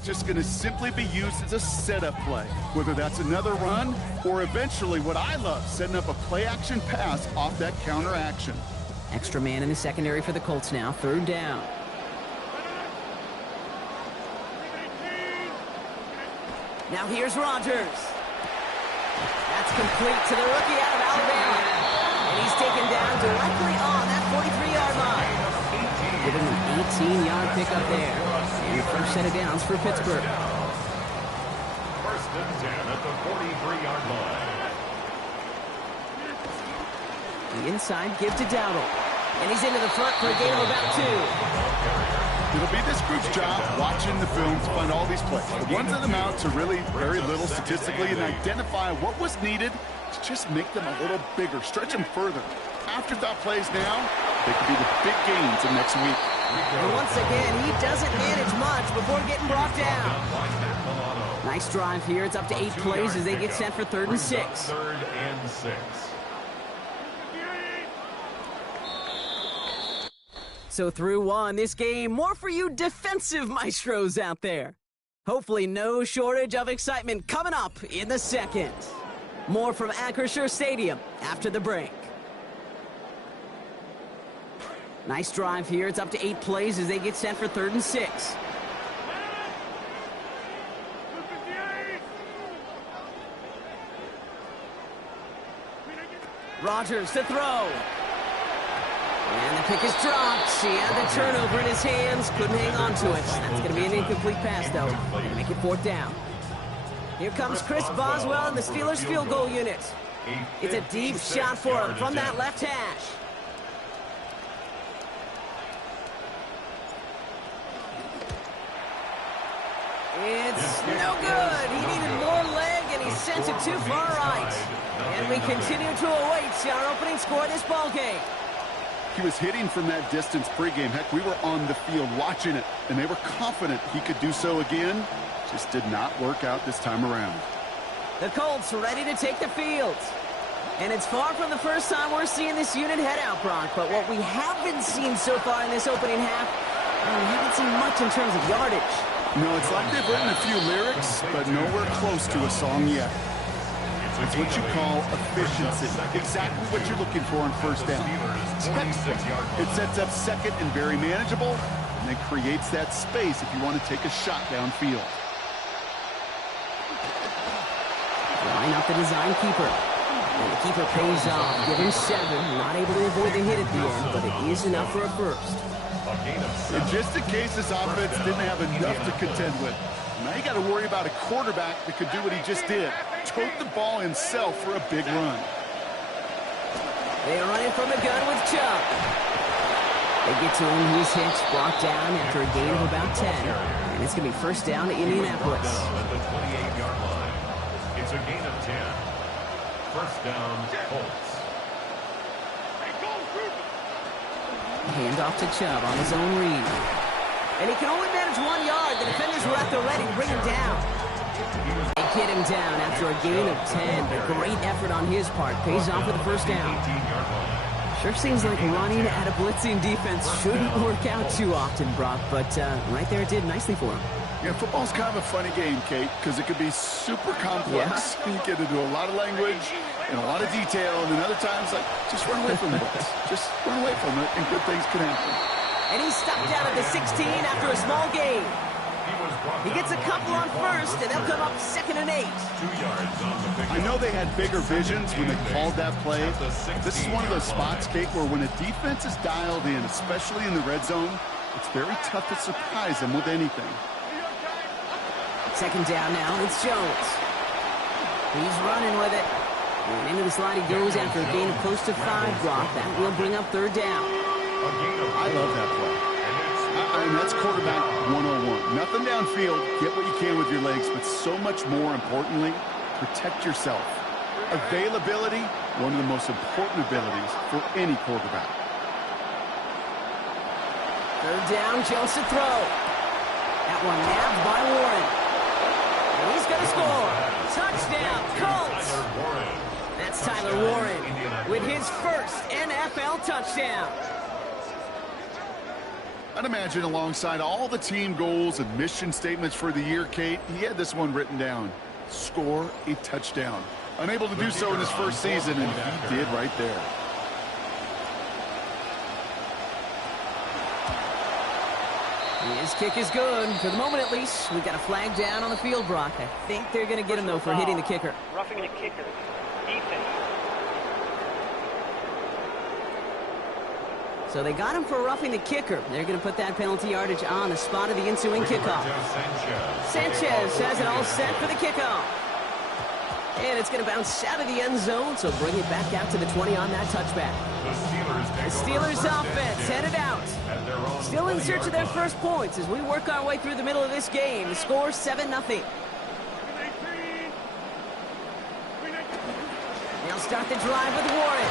is just going to simply be used as a setup play, whether that's another run or eventually what I love, setting up a play-action pass off that counter action. Extra man in the secondary for the Colts now. 3rd down. Now here's Rodgers. That's complete to the rookie out of Alabama. And he's taken down directly on that 43-yard line. Giving him an 18-yard pickup there. And the first set of downs for Pittsburgh. 1st and 10 at the 43-yard line. The inside give to Dowdle. And he's into the front for a gain of about 2. It'll be this group's job watching the film to find all these plays. The ones that amount to really very little statistically and identify what was needed to just make them a little bigger, stretch them further. Afterthought plays now, they could be the big gains of next week. And once again, he doesn't manage much before getting brought down. Nice drive here. It's up to 8 plays as they get set for 3rd and 6. 3rd and 6. So through 1, this game, more for you defensive maestros out there. Hopefully no shortage of excitement coming up in the 2nd. More from Acrisure Stadium after the break. Nice drive here. It's up to 8 plays as they get set for 3rd and 6. Rodgers to throw. And the pick is dropped. He had the turnover in his hands. Couldn't hang on to it. That's going to be an incomplete pass, though. Going to make it 4th down. Here comes Chris Boswell in the Steelers field goal unit. It's a deep shot for him from that left hash. It's no good. He needed more leg, and he sent it too far right. And we continue to await our opening score of this ball game. He was hitting from that distance pregame. Heck, we were on the field watching it, and they were confident he could do so again. Just did not work out this time around. The Colts ready to take the field. And it's far from the first time we're seeing this unit head out, Brock. But what we haven't seen so far in this opening half, we haven't seen much in terms of yardage. No, it's like they've written a few lyrics, but nowhere close to a song yet. It's what you call efficiency. Exactly what you're looking for on 1st down. It sets up 2nd and very manageable, and it creates that space if you want to take a shot downfield. Line up the design keeper. And the keeper pays off. Give him 7. Not able to avoid the hit at the end, but it is enough for a first. And just in case this offense didn't have enough to contend with, now you got to worry about a quarterback that could do what he just did. Tote the ball himself for a big run. They run it from the gun with Chubb. They get to him. He's hit, brought down after a gain of about 10. And it's going to be 1st down to Indianapolis. At the 28-yard line. It's a gain of 10. 1st down, Colts. Hand off to Chubb on his own read. And he can only manage 1 yard. The defenders were at the ready to bring him down. They get him down after a gain of 10. But great effort on his part. Pays off with the 1st down. Sure seems like running at a blitzing defense shouldn't work out too often, Brock. But right there it did nicely for him. Yeah, football's kind of a funny game, Kate, because it could be super complex. Yeah. You get into a lot of language and a lot of detail, and then other times, like, just run away from it. Just run away from it, and good things can happen. And he's stopped down at the 16 after a small gain. He gets a couple on 1st, and they'll come up 2nd and 8. 2 yards on the pick. I know they had bigger visions when they called that play. This is one of those spots, Kate, where when a defense is dialed in, especially in the red zone, it's very tough to surprise them with anything. 2nd down now, it's Jones. He's running with it. And into the slide he goes after a gain of close to 5, Brock. That will bring up 3rd down. I love that play. I mean, that's quarterback 101. Nothing downfield, get what you can with your legs, but so much more importantly, protect yourself. Availability, one of the most important abilities for any quarterback. 3rd down, Jones to throw. That one nabbed by Warren. And he's going to score. Touchdown, Colts. That's Tyler Warren with his 1st NFL touchdown. I'd imagine alongside all the team goals and mission statements for the year, Kate, he had this one written down. Score a touchdown. Unable to do so in his first season, and he did right there. His kick is good. For the moment, at least, we got a flag down on the field, Brock. I think they're going to get him, though, for hitting the kicker. Roughing the kicker. Defense. So they got him for roughing the kicker. They're going to put that penalty yardage on the spot of the ensuing kickoff. Sanchez has it all set for the kickoff. And it's going to bounce out of the end zone, so bring it back out to the 20 on that touchback. The Steelers offense headed out. Still in search of their first points as we work our way through the middle of this game. The score 7-0. They'll start the drive with Warren.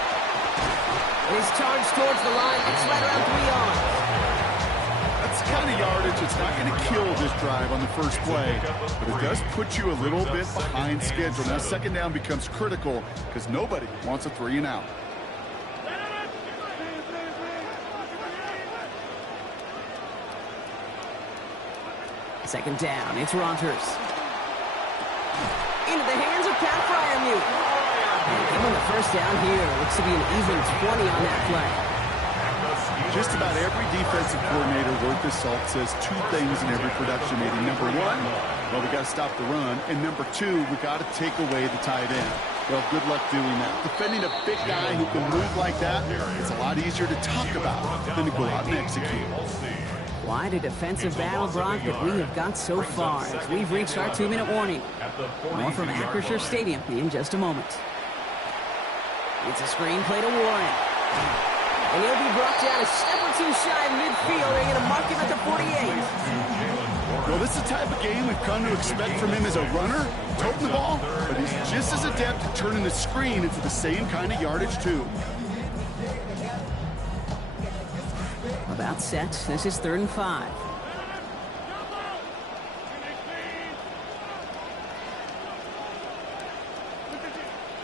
His charge towards the line. It's right around 3 yards. That's the kind of yardage it's not going to kill this drive on the first play, but it does put you a little bit behind schedule. Now second down becomes critical because nobody wants a 3 and out. Second down, it's Rogers. Into the hands of Pat Fryermuth. And give him the first down here. Looks to be an even 20 on that play. Just about every defensive coordinator worth his salt says two things in every production meeting. Number one, well, we got to stop the run. And number two, we got to take away the tight end. Well, good luck doing that. Defending a big guy who can move like that, it's a lot easier to talk about than to go out and execute. Quite a defensive battle, Brock, that we have got so far as we've reached our 2-minute warning. More from Acrisure Stadium in just a moment. It's a screen play to Warren. And he'll be brought down a step or two shy of midfield. They're going to mark him at the 48. Well, this is the type of game we've come to expect from him as a runner, toting the ball, but he's just as adept at turning the screen into the same kind of yardage, too. About set. This is 3rd and 5.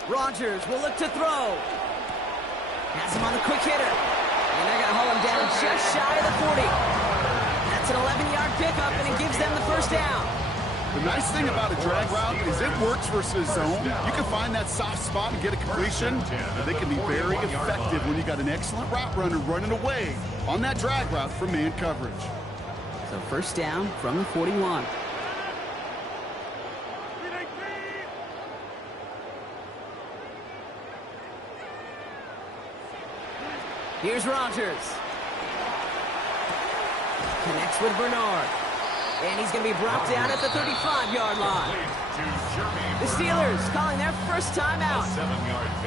Rogers will look to throw. Has him on the quick hitter. And they're going to haul him down just shy of the 40. That's an 11-yard pickup, and it gives them the first down. The nice thing about a drag route is it works versus zone. You can find that soft spot and get a completion. But they can be very effective when you got an excellent route runner running away on that drag route from man coverage. So first down from the 41. Here's Rogers. Connects with Bernard. And he's going to be brought down at the 35-yard line. The Steelers calling their first timeout.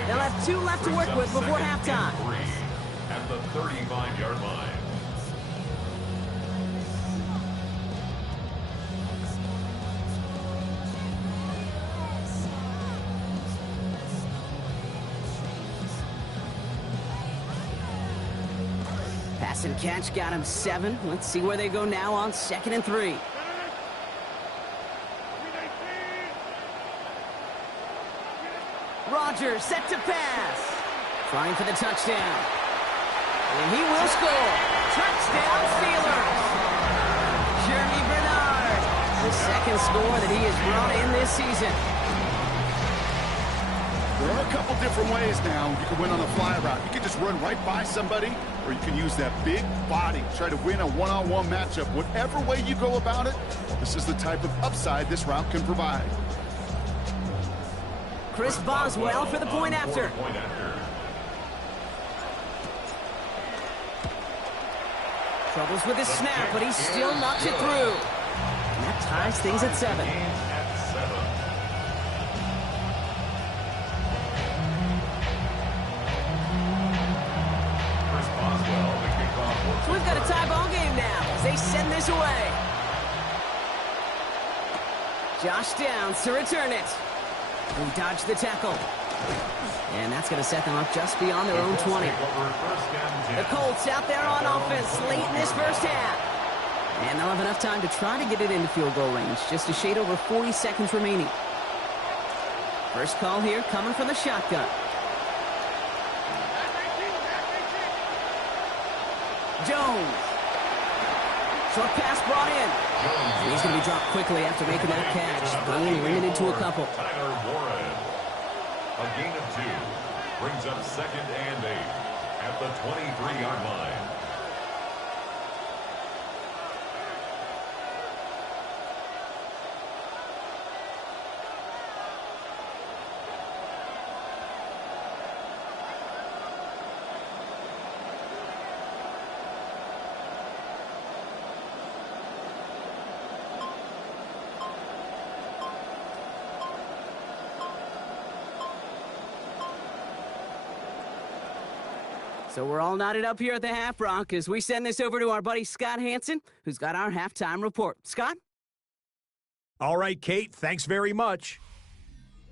They'll have 2 left to work with before halftime. At the 35-yard line. Pass and catch got him 7. Let's see where they go now on 2nd and 3. Rogers set to pass. Trying for the touchdown. And he will score. Touchdown Steelers. Jeremy Bernard. The second score that he has brought in this season. There are a couple different ways now. You can win on a fly route. You can just run right by somebody, or you can use that big body, try to win a one-on-one matchup. Whatever way you go about it, this is the type of upside this route can provide. Chris Boswell for the point after. Troubles with his snap, but he still knocks it through. And that ties things at 7. So we've got a tie ball game now as they send this away. Josh Downs to return it. We dodged the tackle. And that's going to set them up just beyond their own 20. The Colts out there on offense late in this first half. And they'll have enough time to try to get it into field goal range. Just a shade over 40 seconds remaining. First call here coming from the shotgun. Jones. Short pass brought in. And he's going to be dropped quickly after making that catch. Only limited to a couple. Tyler Warren. A gain of 2 brings up 2nd and 8 at the 23-yard line. So we're all knotted up here at the half, Brock, as we send this over to our buddy Scott Hansen, who's got our halftime report. Scott? All right, Kate, thanks very much.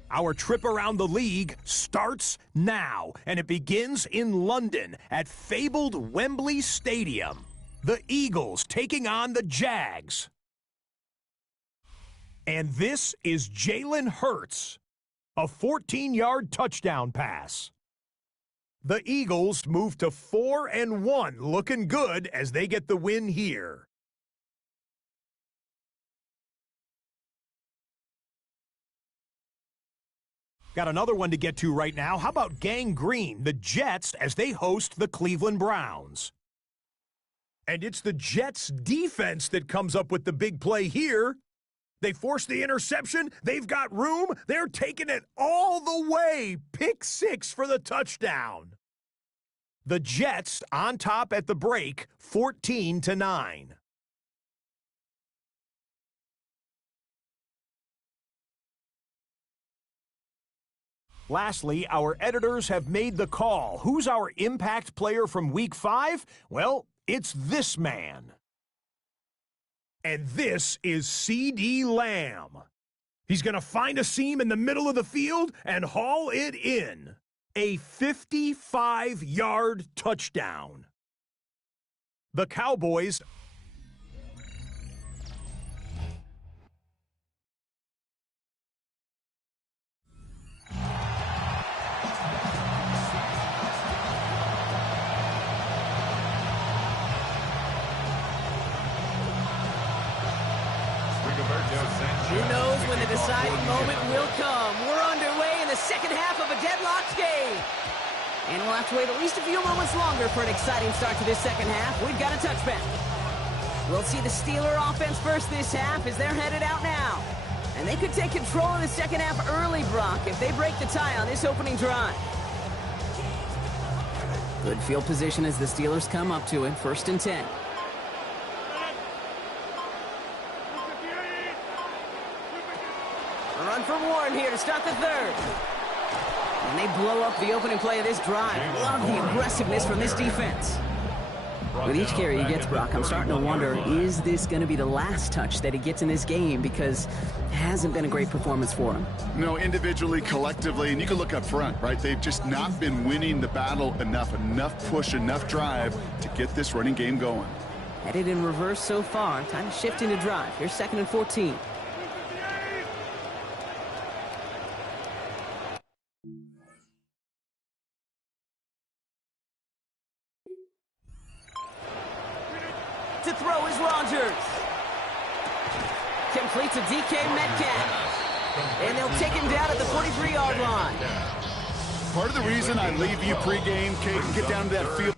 Our trip around the league starts now, and it begins in London at fabled Wembley Stadium. The Eagles taking on the Jags. And this is Jalen Hurts, a 14-yard touchdown pass. The Eagles move to 4-1, looking good as they get the win here. Got another one to get to right now. How about Gang Green, the Jets, as they host the Cleveland Browns? And it's the Jets' defense that comes up with the big play here. They force the interception. They've got room. They're taking it all the way. Pick 6 for the touchdown. The Jets on top at the break, 14-9. Lastly, our editors have made the call. Who's our impact player from Week 5? Well, it's this man. And this is C.D. Lamb. He's going to find a seam in the middle of the field and haul it in. A 55-yard touchdown. The Cowboys... Who knows when the deciding moment will come? We're underway in the second half of a deadlocked game. And we'll have to wait at least a few moments longer for an exciting start to this second half. We've got a touchback. We'll see the Steeler offense first this half as they're headed out now. And they could take control of the second half early, Brock, if they break the tie on this opening drive. Good field position as the Steelers come up to it, 1st and 10. A run from Warren here to start the third. And they blow up the opening play of this drive. Love the aggressiveness from this defense. With each carry he gets, Brock, I'm starting to wonder, is this going to be the last touch that he gets in this game? Because it hasn't been a great performance for him. No, individually, collectively, and you can look up front, right? They've just not been winning the battle enough push, enough drive to get this running game going. Headed in reverse so far. Time to shift into drive. Here's 2nd and 14. To throw is Rodgers. Complete to DK Metcalf. And they'll take him down at the 43-yard line. Part of the reason I leave you pregame, Kate, and get down to that field.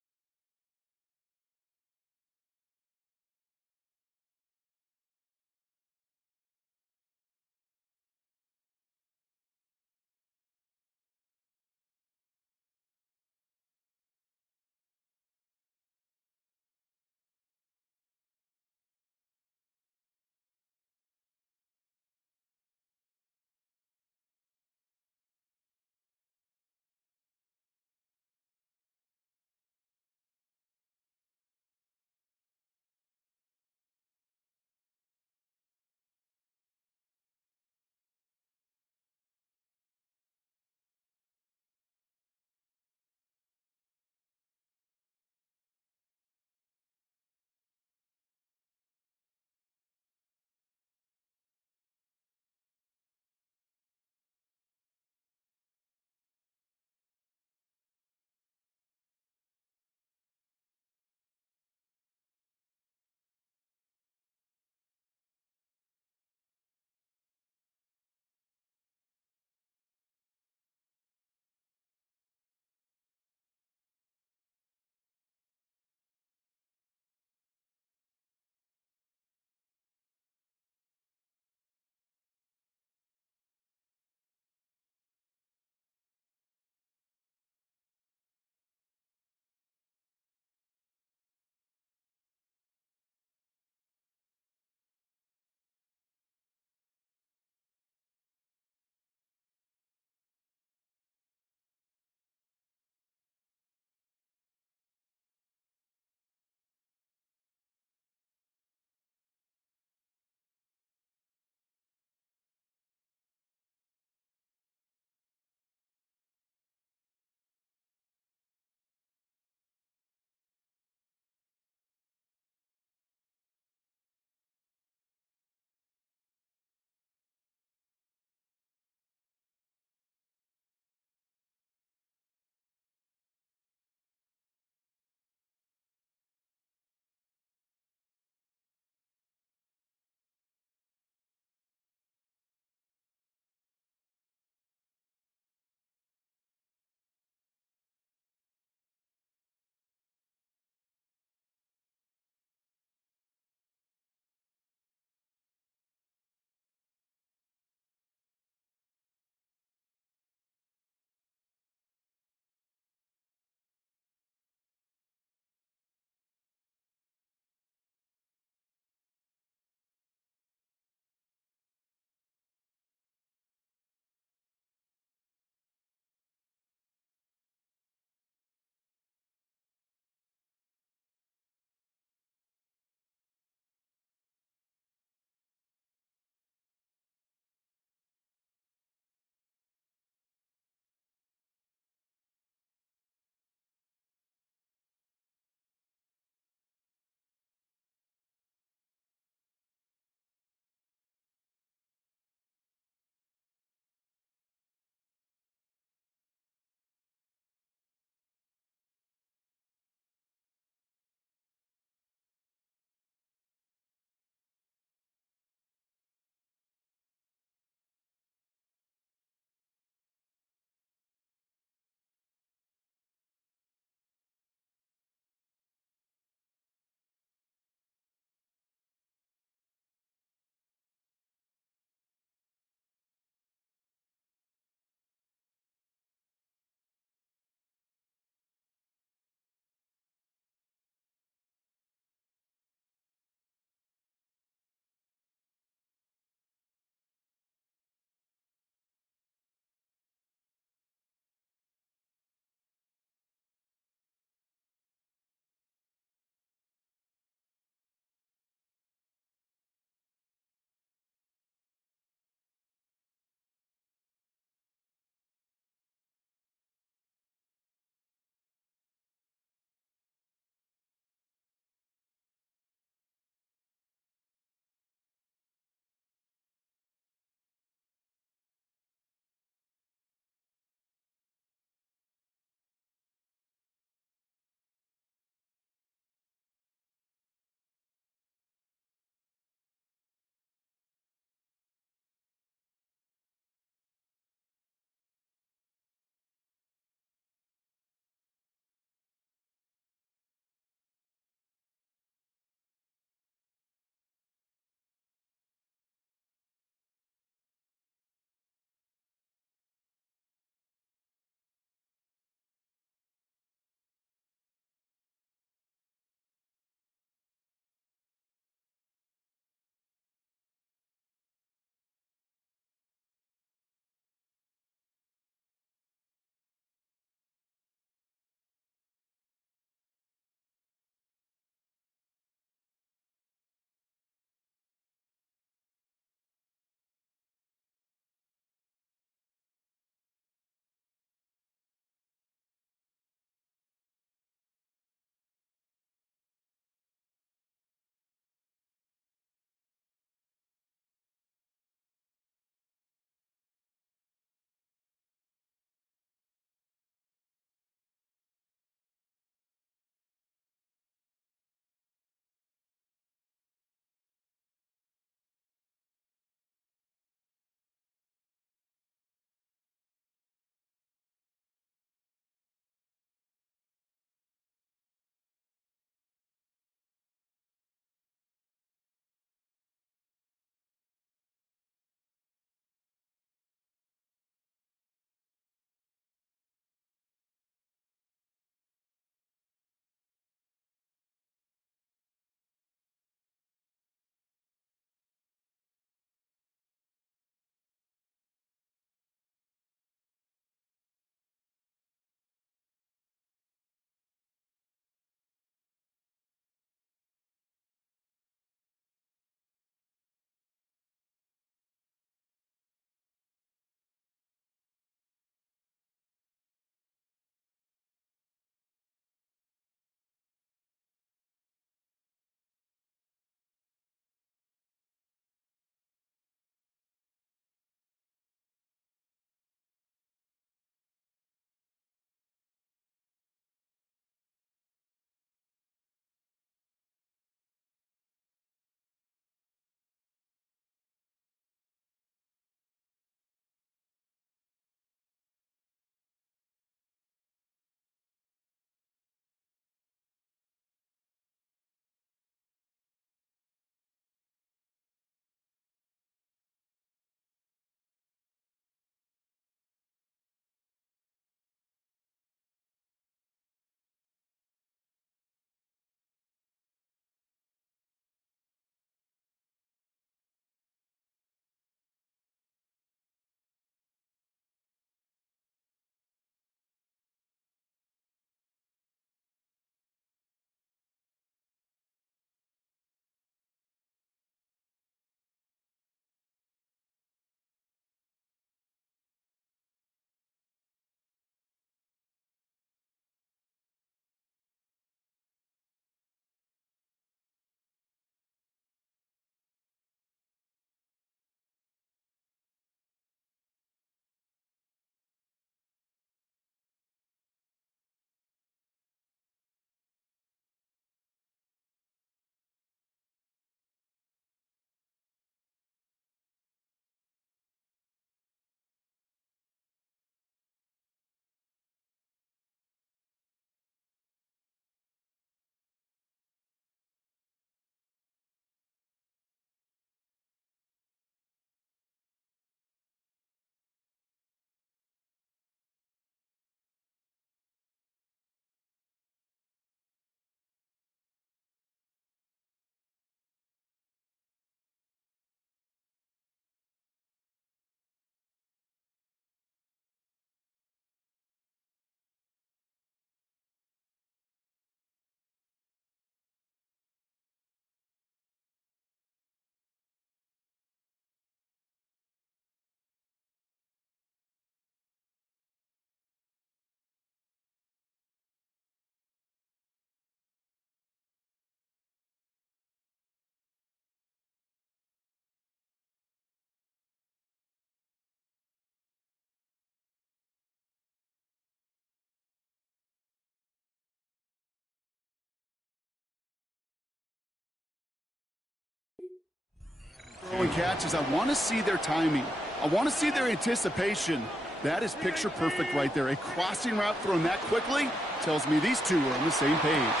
and catch is I want to see their timing. I want to see their anticipation. That is picture perfect right there. A crossing route thrown that quickly tells me these two are on the same page.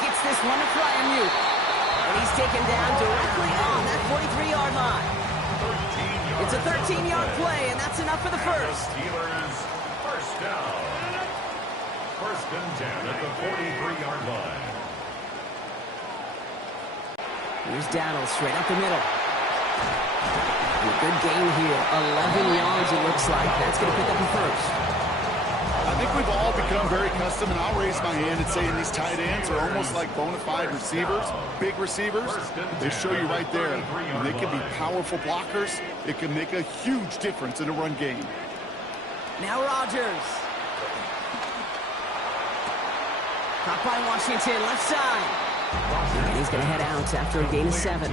Gets this one to Fryermuth. And he's taken down directly on that 43-yard line. It's a 13-yard play, and that's enough for the first. Steelers, first down. First and 10 at the 43-yard line. Here's Dowdle straight up the middle. A good gain here. 11 yards, it looks like. That's going to pick up the first. I think we've all become very accustomed, and I'll raise my hand and say these tight ends are almost like bona fide receivers, big receivers. They show you right there. And they can be powerful blockers. It can make a huge difference in a run game. Now Rodgers. Caught by Washington, left side. And he's going to head out after a gain of 7.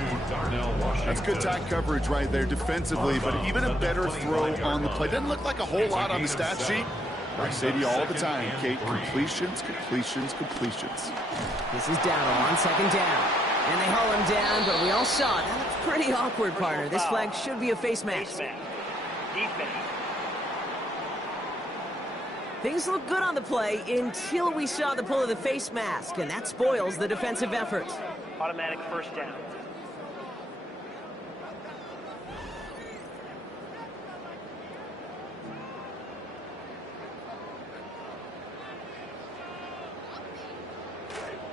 That's good tight coverage right there defensively, but even a better throw on the play. Doesn't look like a whole lot on the stat sheet. I say to you all the time, Kate, completions, completions, completions. This is Dowdle on second down. And they haul him down, but we all saw it. That looks pretty awkward, partner. This flag should be a face mask. Defense. Things look good on the play until we saw the pull of the face mask, and that spoils the defensive effort. Automatic first down.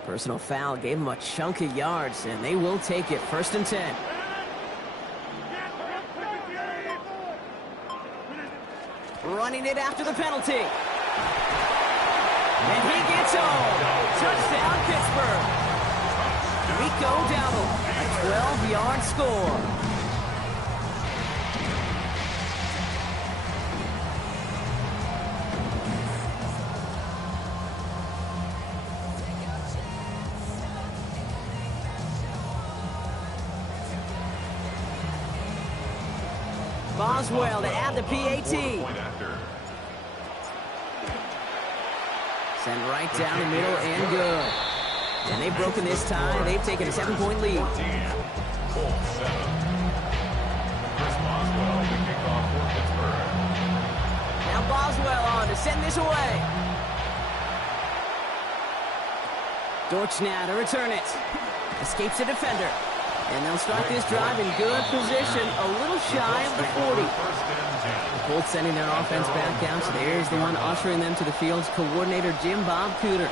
Personal foul gave him a chunk of yards, and they will take it. First and 10. Running it after the penalty. And he gets home. Touchdown, Pittsburgh. Rico Dowdle, a 12-yard score. Boswell to add the PAT. Send right down the middle and good. And they've broken this tie. They've taken a 7-point lead. Now Boswell on to send this away. Dortch now to return it. Escapes the defender. And they'll start this drive in good position, a little shy of the 40. The Colts sending their offense back out, so there's the one ushering them to the field's coordinator, Jim Bob Cooter.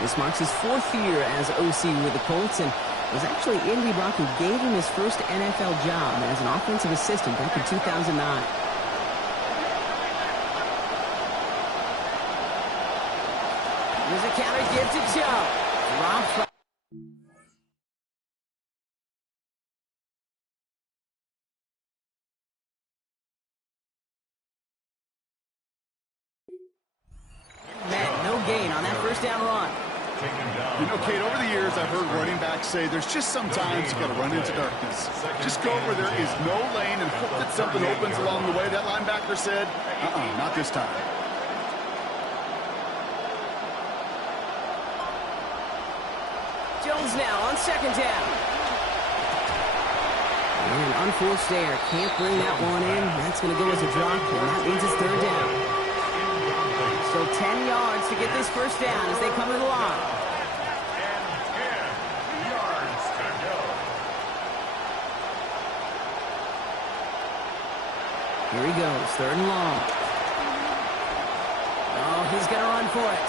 This marks his 4th year as OC with the Colts, and it was actually Indy Brock who gave him his first NFL job as an offensive assistant back in 2009. Here's a counter give to Joe. Rob gain on that first down run. You know, Kate, over the years, I've heard running backs say there's just sometimes you got to run into darkness. Just go where there is no lane and hope that something opens along the way. That linebacker said, not this time. Jones now on second down. And unforced error. Can't bring that one in. That's going to go as a drop, and that means it's third down. So 10 yards to get this first down as they come to the line. Here he goes, third and long. Oh, he's going to run for it.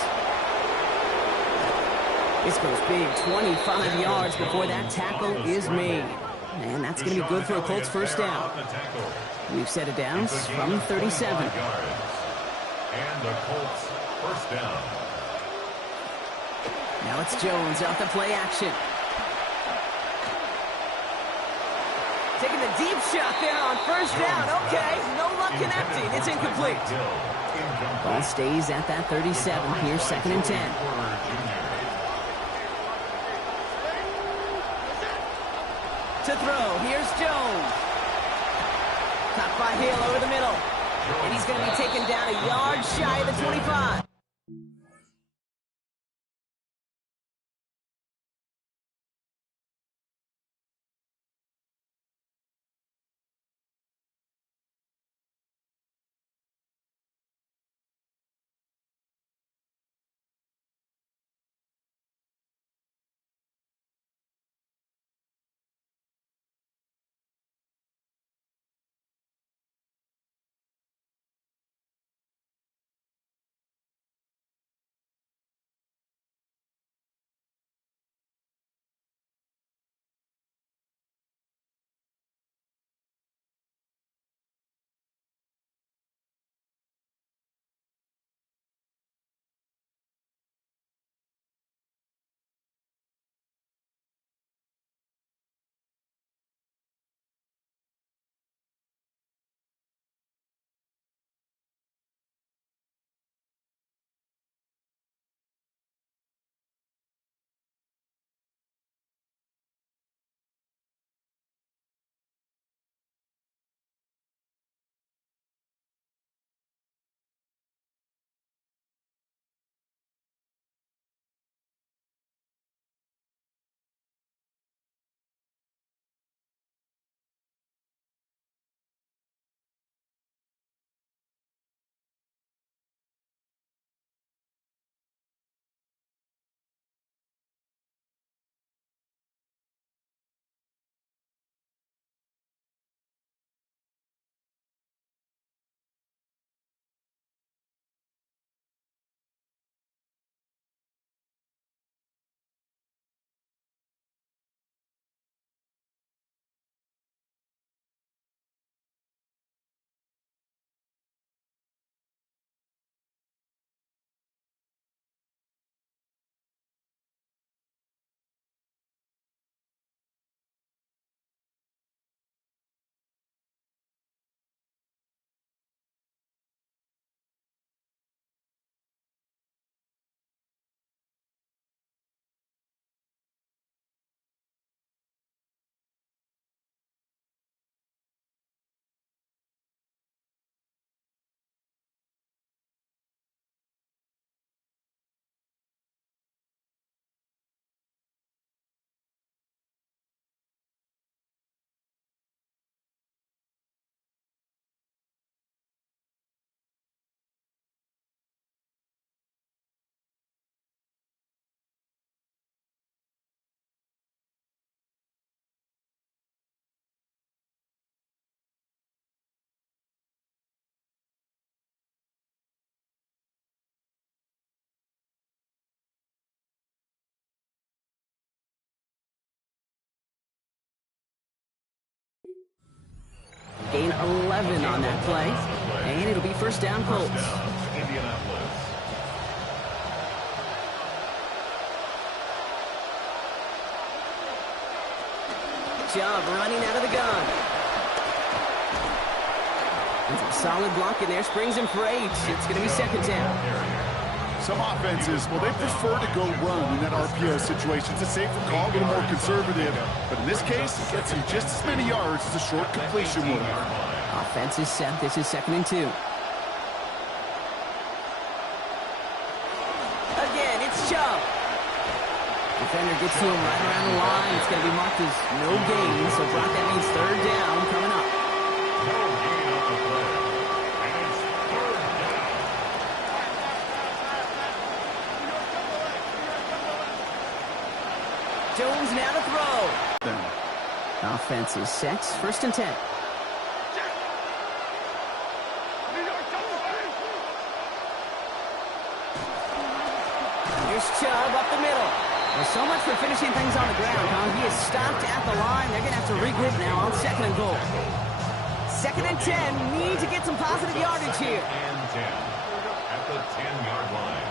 This goes big, 25 yards before that tackle is made. And that's going to be good for a Colts first down. We've set it down from 37. And the Colts first down. Now it's Jones off the play action. Taking the deep shot there on first down. Okay, no luck connecting. It's incomplete. Ball stays at that 37 here, second and 10. To throw, here's Jones. Caught by Hill over the middle. And he's going to be taken down a yard shy of the 25. gain 11 on that play. And it'll be first down, Colts. Indianapolis. Chubb running out of the gun. It's a solid block in there. Springs him for 8. It's going to be second down. Some offenses, well, they prefer to go run in that RPO situation. It's a safer call, a little more conservative. But in this case, it gets him just as many yards as a short completion would. Offense is set. This is 2nd and 2. Again, it's Chubb. Defender gets to him right around the line. It's going to be marked as no gain. So, Brock, that means third down coming up. No gain on the play. And it's third down. Jones now to throw. Offense is set. 1st and 10. Here's Chubb up the middle. Well, so much for finishing things on the ground, huh? He is stopped at the line. They're going to have to regroup now on 2nd and goal. 2nd and 10. Need to get some positive yardage here. And 10 at the 10-yard line.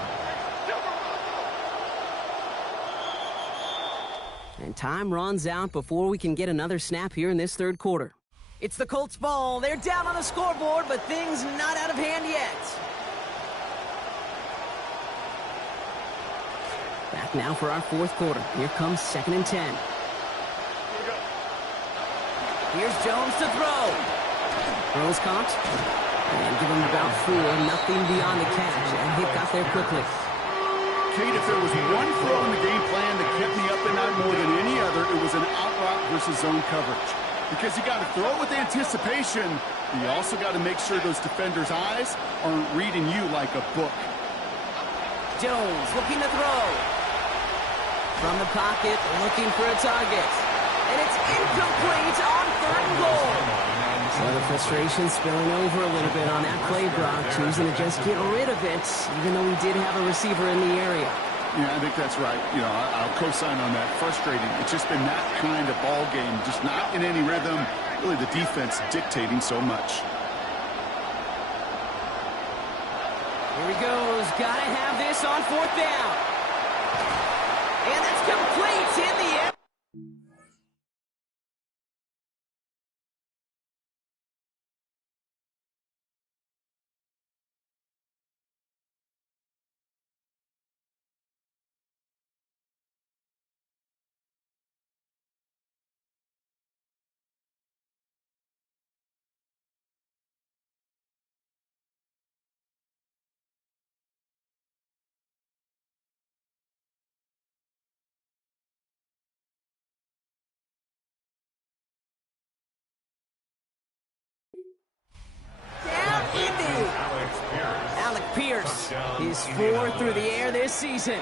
And time runs out before we can get another snap here in this third quarter. It's the Colts ball. They're down on the scoreboard, but things not out of hand yet. Back now for our fourth quarter. Here comes 2nd and 10. Here's Jones to throw. Throws caught. And give him about 4. Nothing beyond the catch. And he got there quickly. Kate, if there was one throw in the game plan that kept me up at night more than any other, it was an out route versus zone coverage. Because you got to throw with anticipation, but you also got to make sure those defenders' eyes aren't reading you like a book. Jones looking to throw. From the pocket, looking for a target. And it's incomplete on 3rd and goal. So the frustration spilling over a little bit on that play, Brock, choosing to just get rid of it, even though he did have a receiver in the area. Yeah, I think that's right. You know, I'll co-sign on that. Frustrating. It's just been that kind of ball game, just not in any rhythm. Really, the defense dictating so much. Here he goes. Got to have this on 4th down. And that's complete in the air. Alec Pierce is 4 through the air this season.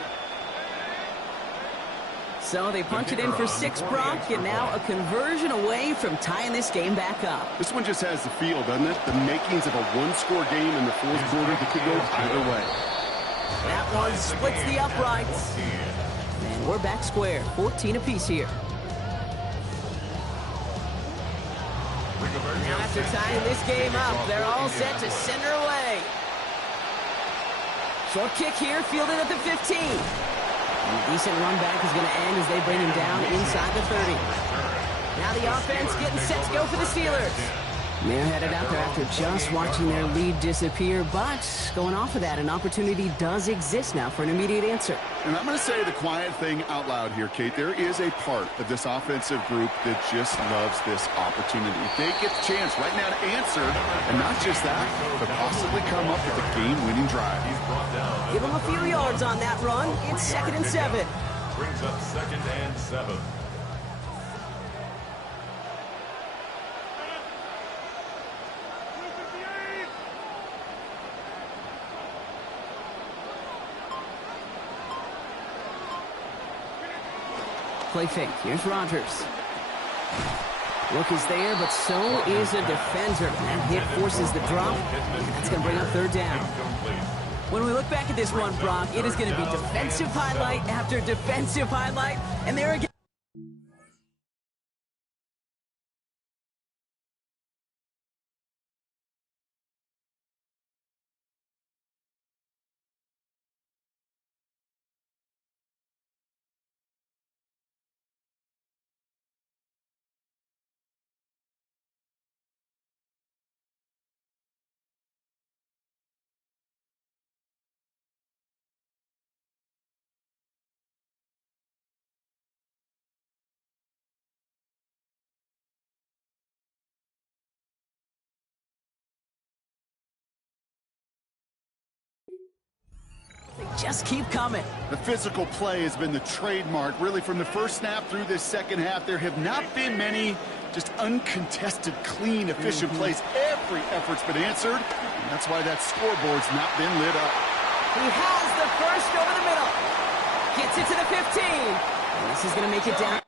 So they punch it in for 6, Brock, and now a conversion away from tying this game back up. This one just has the feel, doesn't it? The makings of a one-score game in the fourth quarter that could go either way. That one splits the uprights. And we're back square, 14 apiece here. Now after tying this game up, they're all set to send her away. Short kick here, fielded at the 15. And a decent run back is going to end as they bring him down inside the 30. Now the offense getting set to go for the Steelers. They're headed out there after just watching their lead disappear, but going off of that, an opportunity does exist now for an immediate answer. And I'm going to say the quiet thing out loud here, Kate. There is a part of this offensive group that just loves this opportunity. They get the chance right now to answer, and not just that, but possibly come up with a game-winning drive. Give them a few yards on that run. It's 2nd and 7. Brings up 2nd and 7. Play fake. Here's Rodgers. Look is there, but so is a defender. That hit forces the drop. That's going to bring up 3rd down. When we look back at this one, Brock, it is going to be defensive highlight after defensive highlight. And there again. just keep coming. The physical play has been the trademark. Really, from the first snap through this second half, there have not been many just uncontested, clean, efficient plays. Every effort's been answered, and that's why that scoreboard's not been lit up. He has the first over the middle. Gets it to the 15. And this is going to make it down.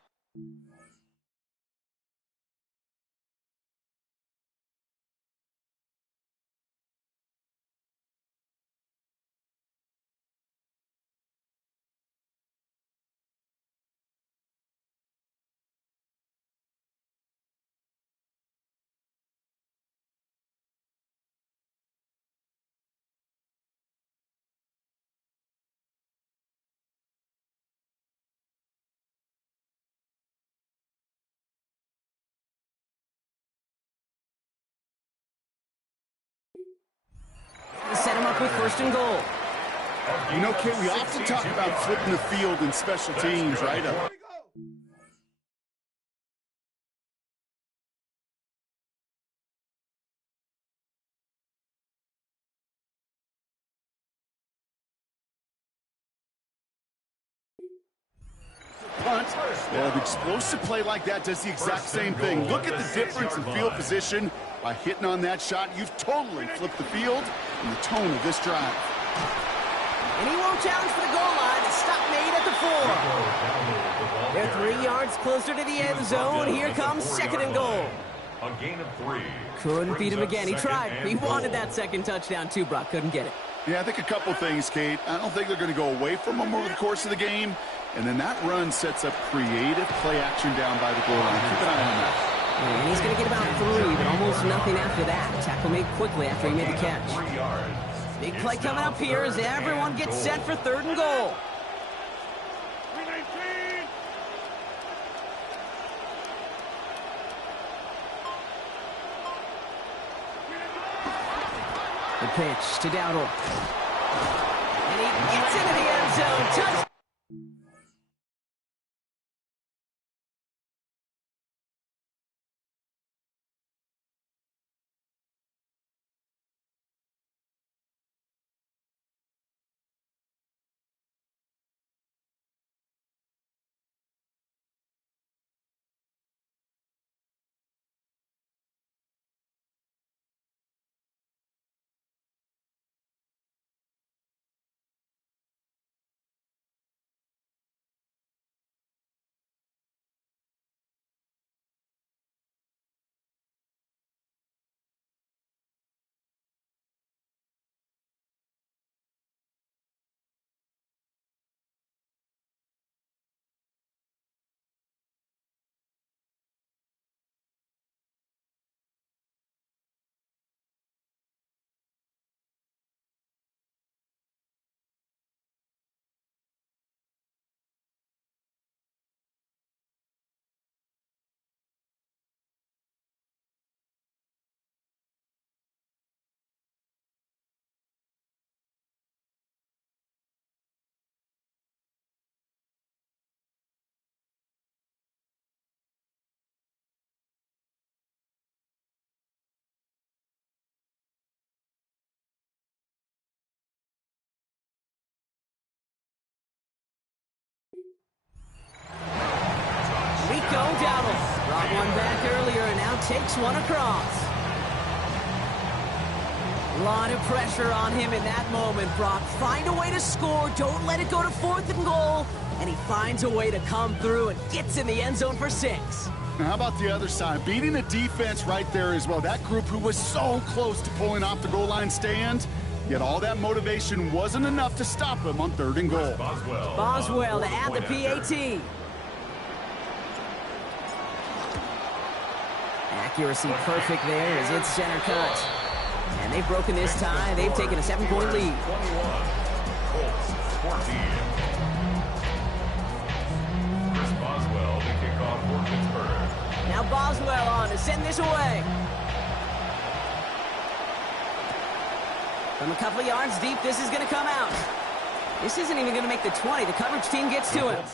Set him up with first and goal. You know, Kate, we often talk about flipping the field in special teams, right? Punt. Well, an explosive play like that does the exact same thing. Look at the difference in field position. By hitting on that shot, you've totally flipped the field and the tone of this drive. And he won't challenge for the goal line. The stop made at the 4. They're 3 yards closer to the end zone. Here comes second and goal. A gain of 3. Couldn't beat him again. He tried. He wanted that second touchdown too, Brock. Couldn't get it. Yeah, I think a couple things, Kate. I don't think they're going to go away from him over the course of the game. And then that run sets up creative play action down by the goal line. Keep an eye on that. And he's going to get about 3, but almost nothing after that. Tackle made quickly after he made the catch. Big play coming up here as everyone gets set for third and goal. The pitch to Dowdle. And he gets into the end zone. Touchdown. Dowdle brought one back earlier and now takes one across. A lot of pressure on him in that moment, Brock. Find a way to score. Don't let it go to fourth and goal. And he finds a way to come through and gets in the end zone for 6. Now, how about the other side? Beating the defense right there as well. That group who was so close to pulling off the goal line stand, yet all that motivation wasn't enough to stop him on third and goal. Boswell to add the PAT. Accuracy perfect there as it's center cut. And they've broken this tie. They've taken a 7-point lead. 21. Colts 14. Chris Boswell to kick off for Pittsburgh. Now Boswell on to send this away. From a couple of yards deep, this is going to come out. This isn't even going to make the 20. The coverage team gets to him.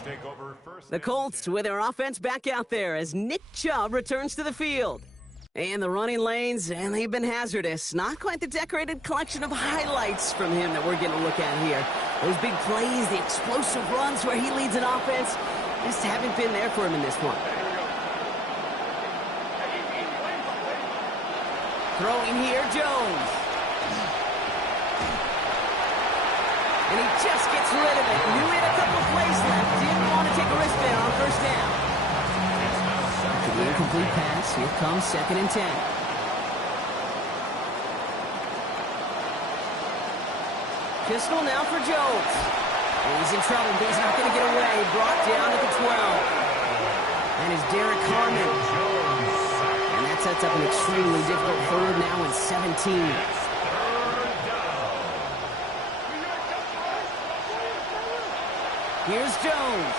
The Colts with their offense back out there as Nick Chubb returns to the field. And the running lanes, and they've been hazardous. Not quite the decorated collection of highlights from him that we're getting a look at here. Those big plays, the explosive runs where he leads an offense, just haven't been there for him in this one. Throwing here, Jones. And he just gets rid of it. Knew he had a couple of plays left. Didn't want to take a risk there on first down. After the incomplete pass, here comes 2nd and 10. Pistol now for Jones. And he's in trouble, but he's not going to get away. Brought down at the 12. And it's Derek Harmon. And that sets up an extremely difficult 3rd now and 17. Here's Jones.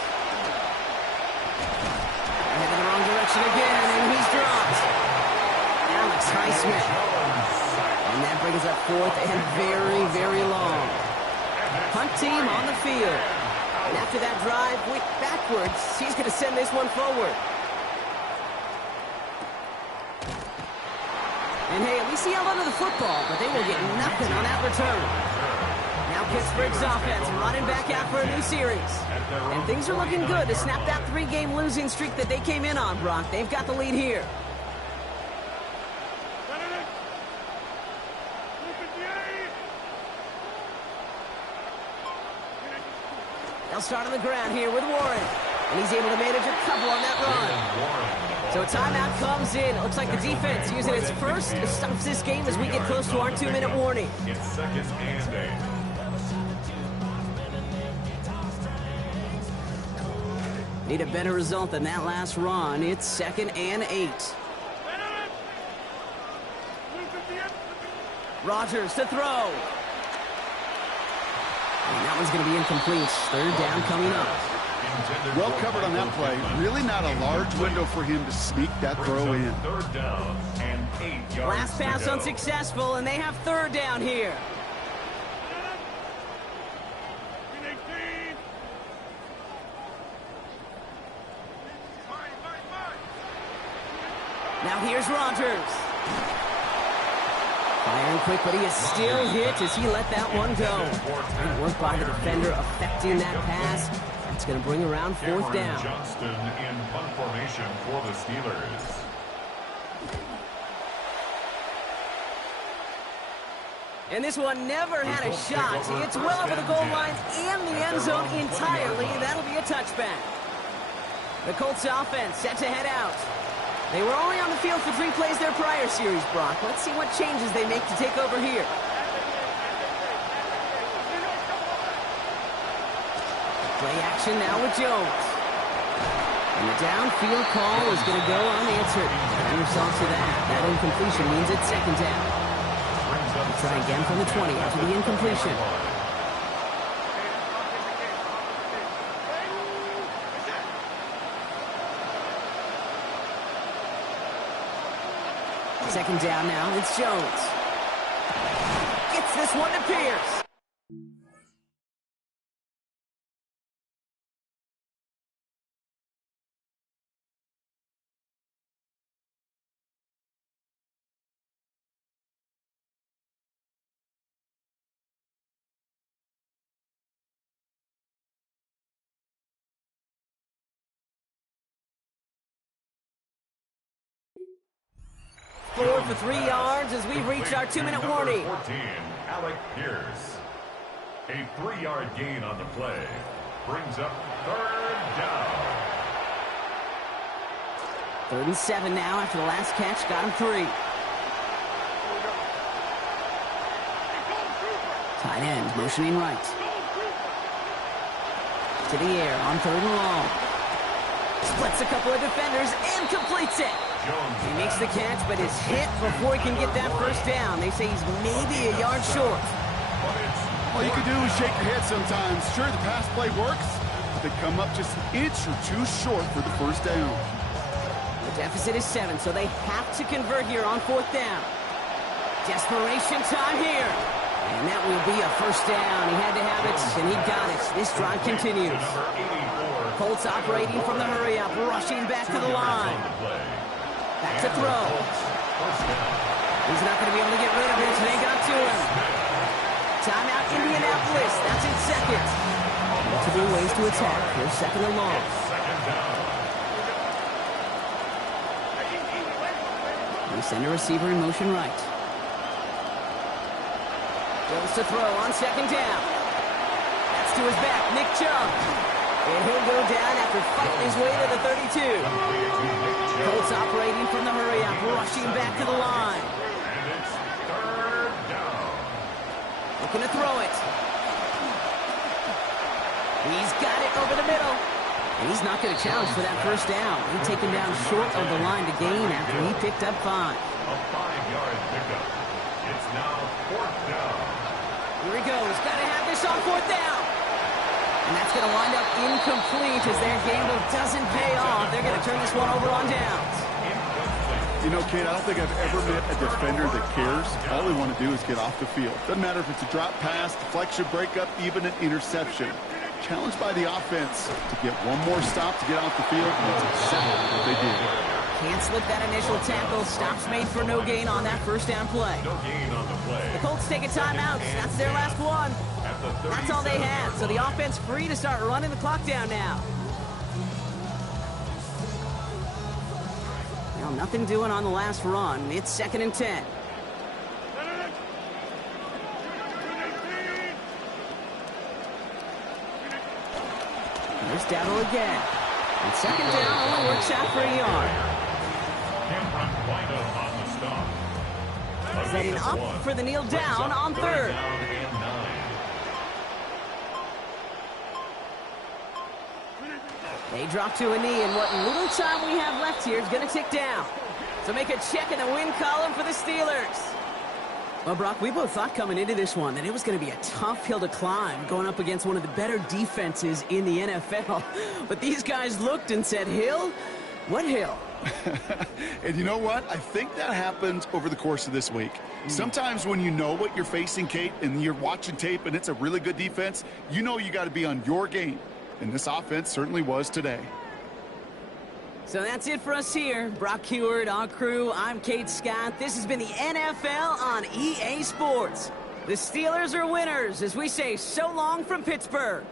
Headed in the wrong direction again, and he's dropped. Alex Highsmith. And that brings up 4th and very, very long. Hunt team on the field. And after that drive, backwards, he's going to send this one forward. And hey, at least he held onto the football, but they will get nothing on that return. Now Pittsburgh's offense running back out for a new series. And things are looking good to snap that 3-game losing streak that they came in on, Brock. They've got the lead here. They'll start on the ground here with Warren. And he's able to manage a couple on that run. So a timeout comes in. It looks like the defense using its first stops this game as we get close to our 2-minute warning. It's 2nd and 8. Need a better result than that last run. It's 2nd and 8. Rodgers to throw. And that one's going to be incomplete. 3rd down coming up. Well covered on that play. Really not a large window for him to sneak that throw in. 3rd down and 8 yards. Last pass unsuccessful, and they have 3rd down here. Now here's Rodgers. Firing quick, but he is still hit as he let that one go. Great work by the defender affecting that pass. That's going to bring around 4th down. Johnston in punt formation for the Steelers. And this one never had a shot. It's well over the goal line and the end zone entirely. That'll be a touchback. The Colts offense set to head out. They were only on the field for 3 plays their prior series, Brock. Let's see what changes they make to take over here. Play action now with Jones. And the downfield call is going to go unanswered. And results of that. That incompletion means it's 2nd down. We'll try again from the 20 after the incompletion. Second down now, it's Jones. Gets this one to Pierce. Forward for 3 yards as we reach our 2-minute warning. 14, Alec Pierce. A 3-yard gain on the play. Brings up 3rd down. 3rd and 7 now after the last catch. Got him 3. Tight end motioning right. To the air on 3rd and long. Splits a couple of defenders and completes it. He makes the catch, but is hit before he can get that first down. They say he's maybe a yard short. All you can do is shake your head sometimes. Sure, the pass play works, but they come up just an inch or 2 short for the first down. The deficit is 7, so they have to convert here on 4th down. Desperation time here. And that will be a first down. He had to have it, and he got it. This drive continues. Colts operating from the hurry-up, rushing back to the line. Back to throw. He's not going to be able to get rid of it. They got to him. Timeout, Indianapolis. That's in second. Multiple ways to attack. Here's second and long. Second down. They send a receiver in motion right. Goes to throw on second down. That's to his back, Nick Chubb. And he'll go down after fighting his way to the 32. Colts operating from the hurry-up, rushing back to the line. And it's third down. Looking to throw it. He's got it over the middle. And he's not going to challenge for that first down. He's taken down short of the line to gain after he picked up 5. A 5-yard pickup. It's now fourth down. Here he goes. Got to have this on fourth down. And that's going to wind up incomplete as their gamble doesn't pay off. They're going to turn this one over on downs. You know, Kate, I don't think I've ever met a defender that cares. All they want to do is get off the field. Doesn't matter if it's a drop pass, deflection, breakup, even an interception. Challenged by the offense to get one more stop to get off the field, and that's exactly what they did. Can't slip that initial tackle. Stops made for no gain on that first down play. No gain on the play. The Colts take a timeout. That's their last one. At the That's all they had. So the offense free to start running the clock down now. Well, nothing doing on the last run. It's second and 10. There's Dowdle again. And second down only works out for a yard. Cameron Wynum on the stop. Setting up for the kneel down on third. Down and 9. They drop to a knee, and what little time we have left here is going to tick down. So make a check in the win column for the Steelers. Well, Brock, we both thought coming into this one that it was going to be a tough hill to climb going up against one of the better defenses in the NFL. But these guys looked and said, hill? What hill? And you know what? I think that happened over the course of this week. Sometimes when you know what you're facing, Kate, and you're watching tape and it's a really good defense, you know you got to be on your game. And this offense certainly was today. So that's it for us here. Brock Heward, our crew, I'm Kate Scott. This has been the NFL on EA Sports. The Steelers are winners as we say so long from Pittsburgh.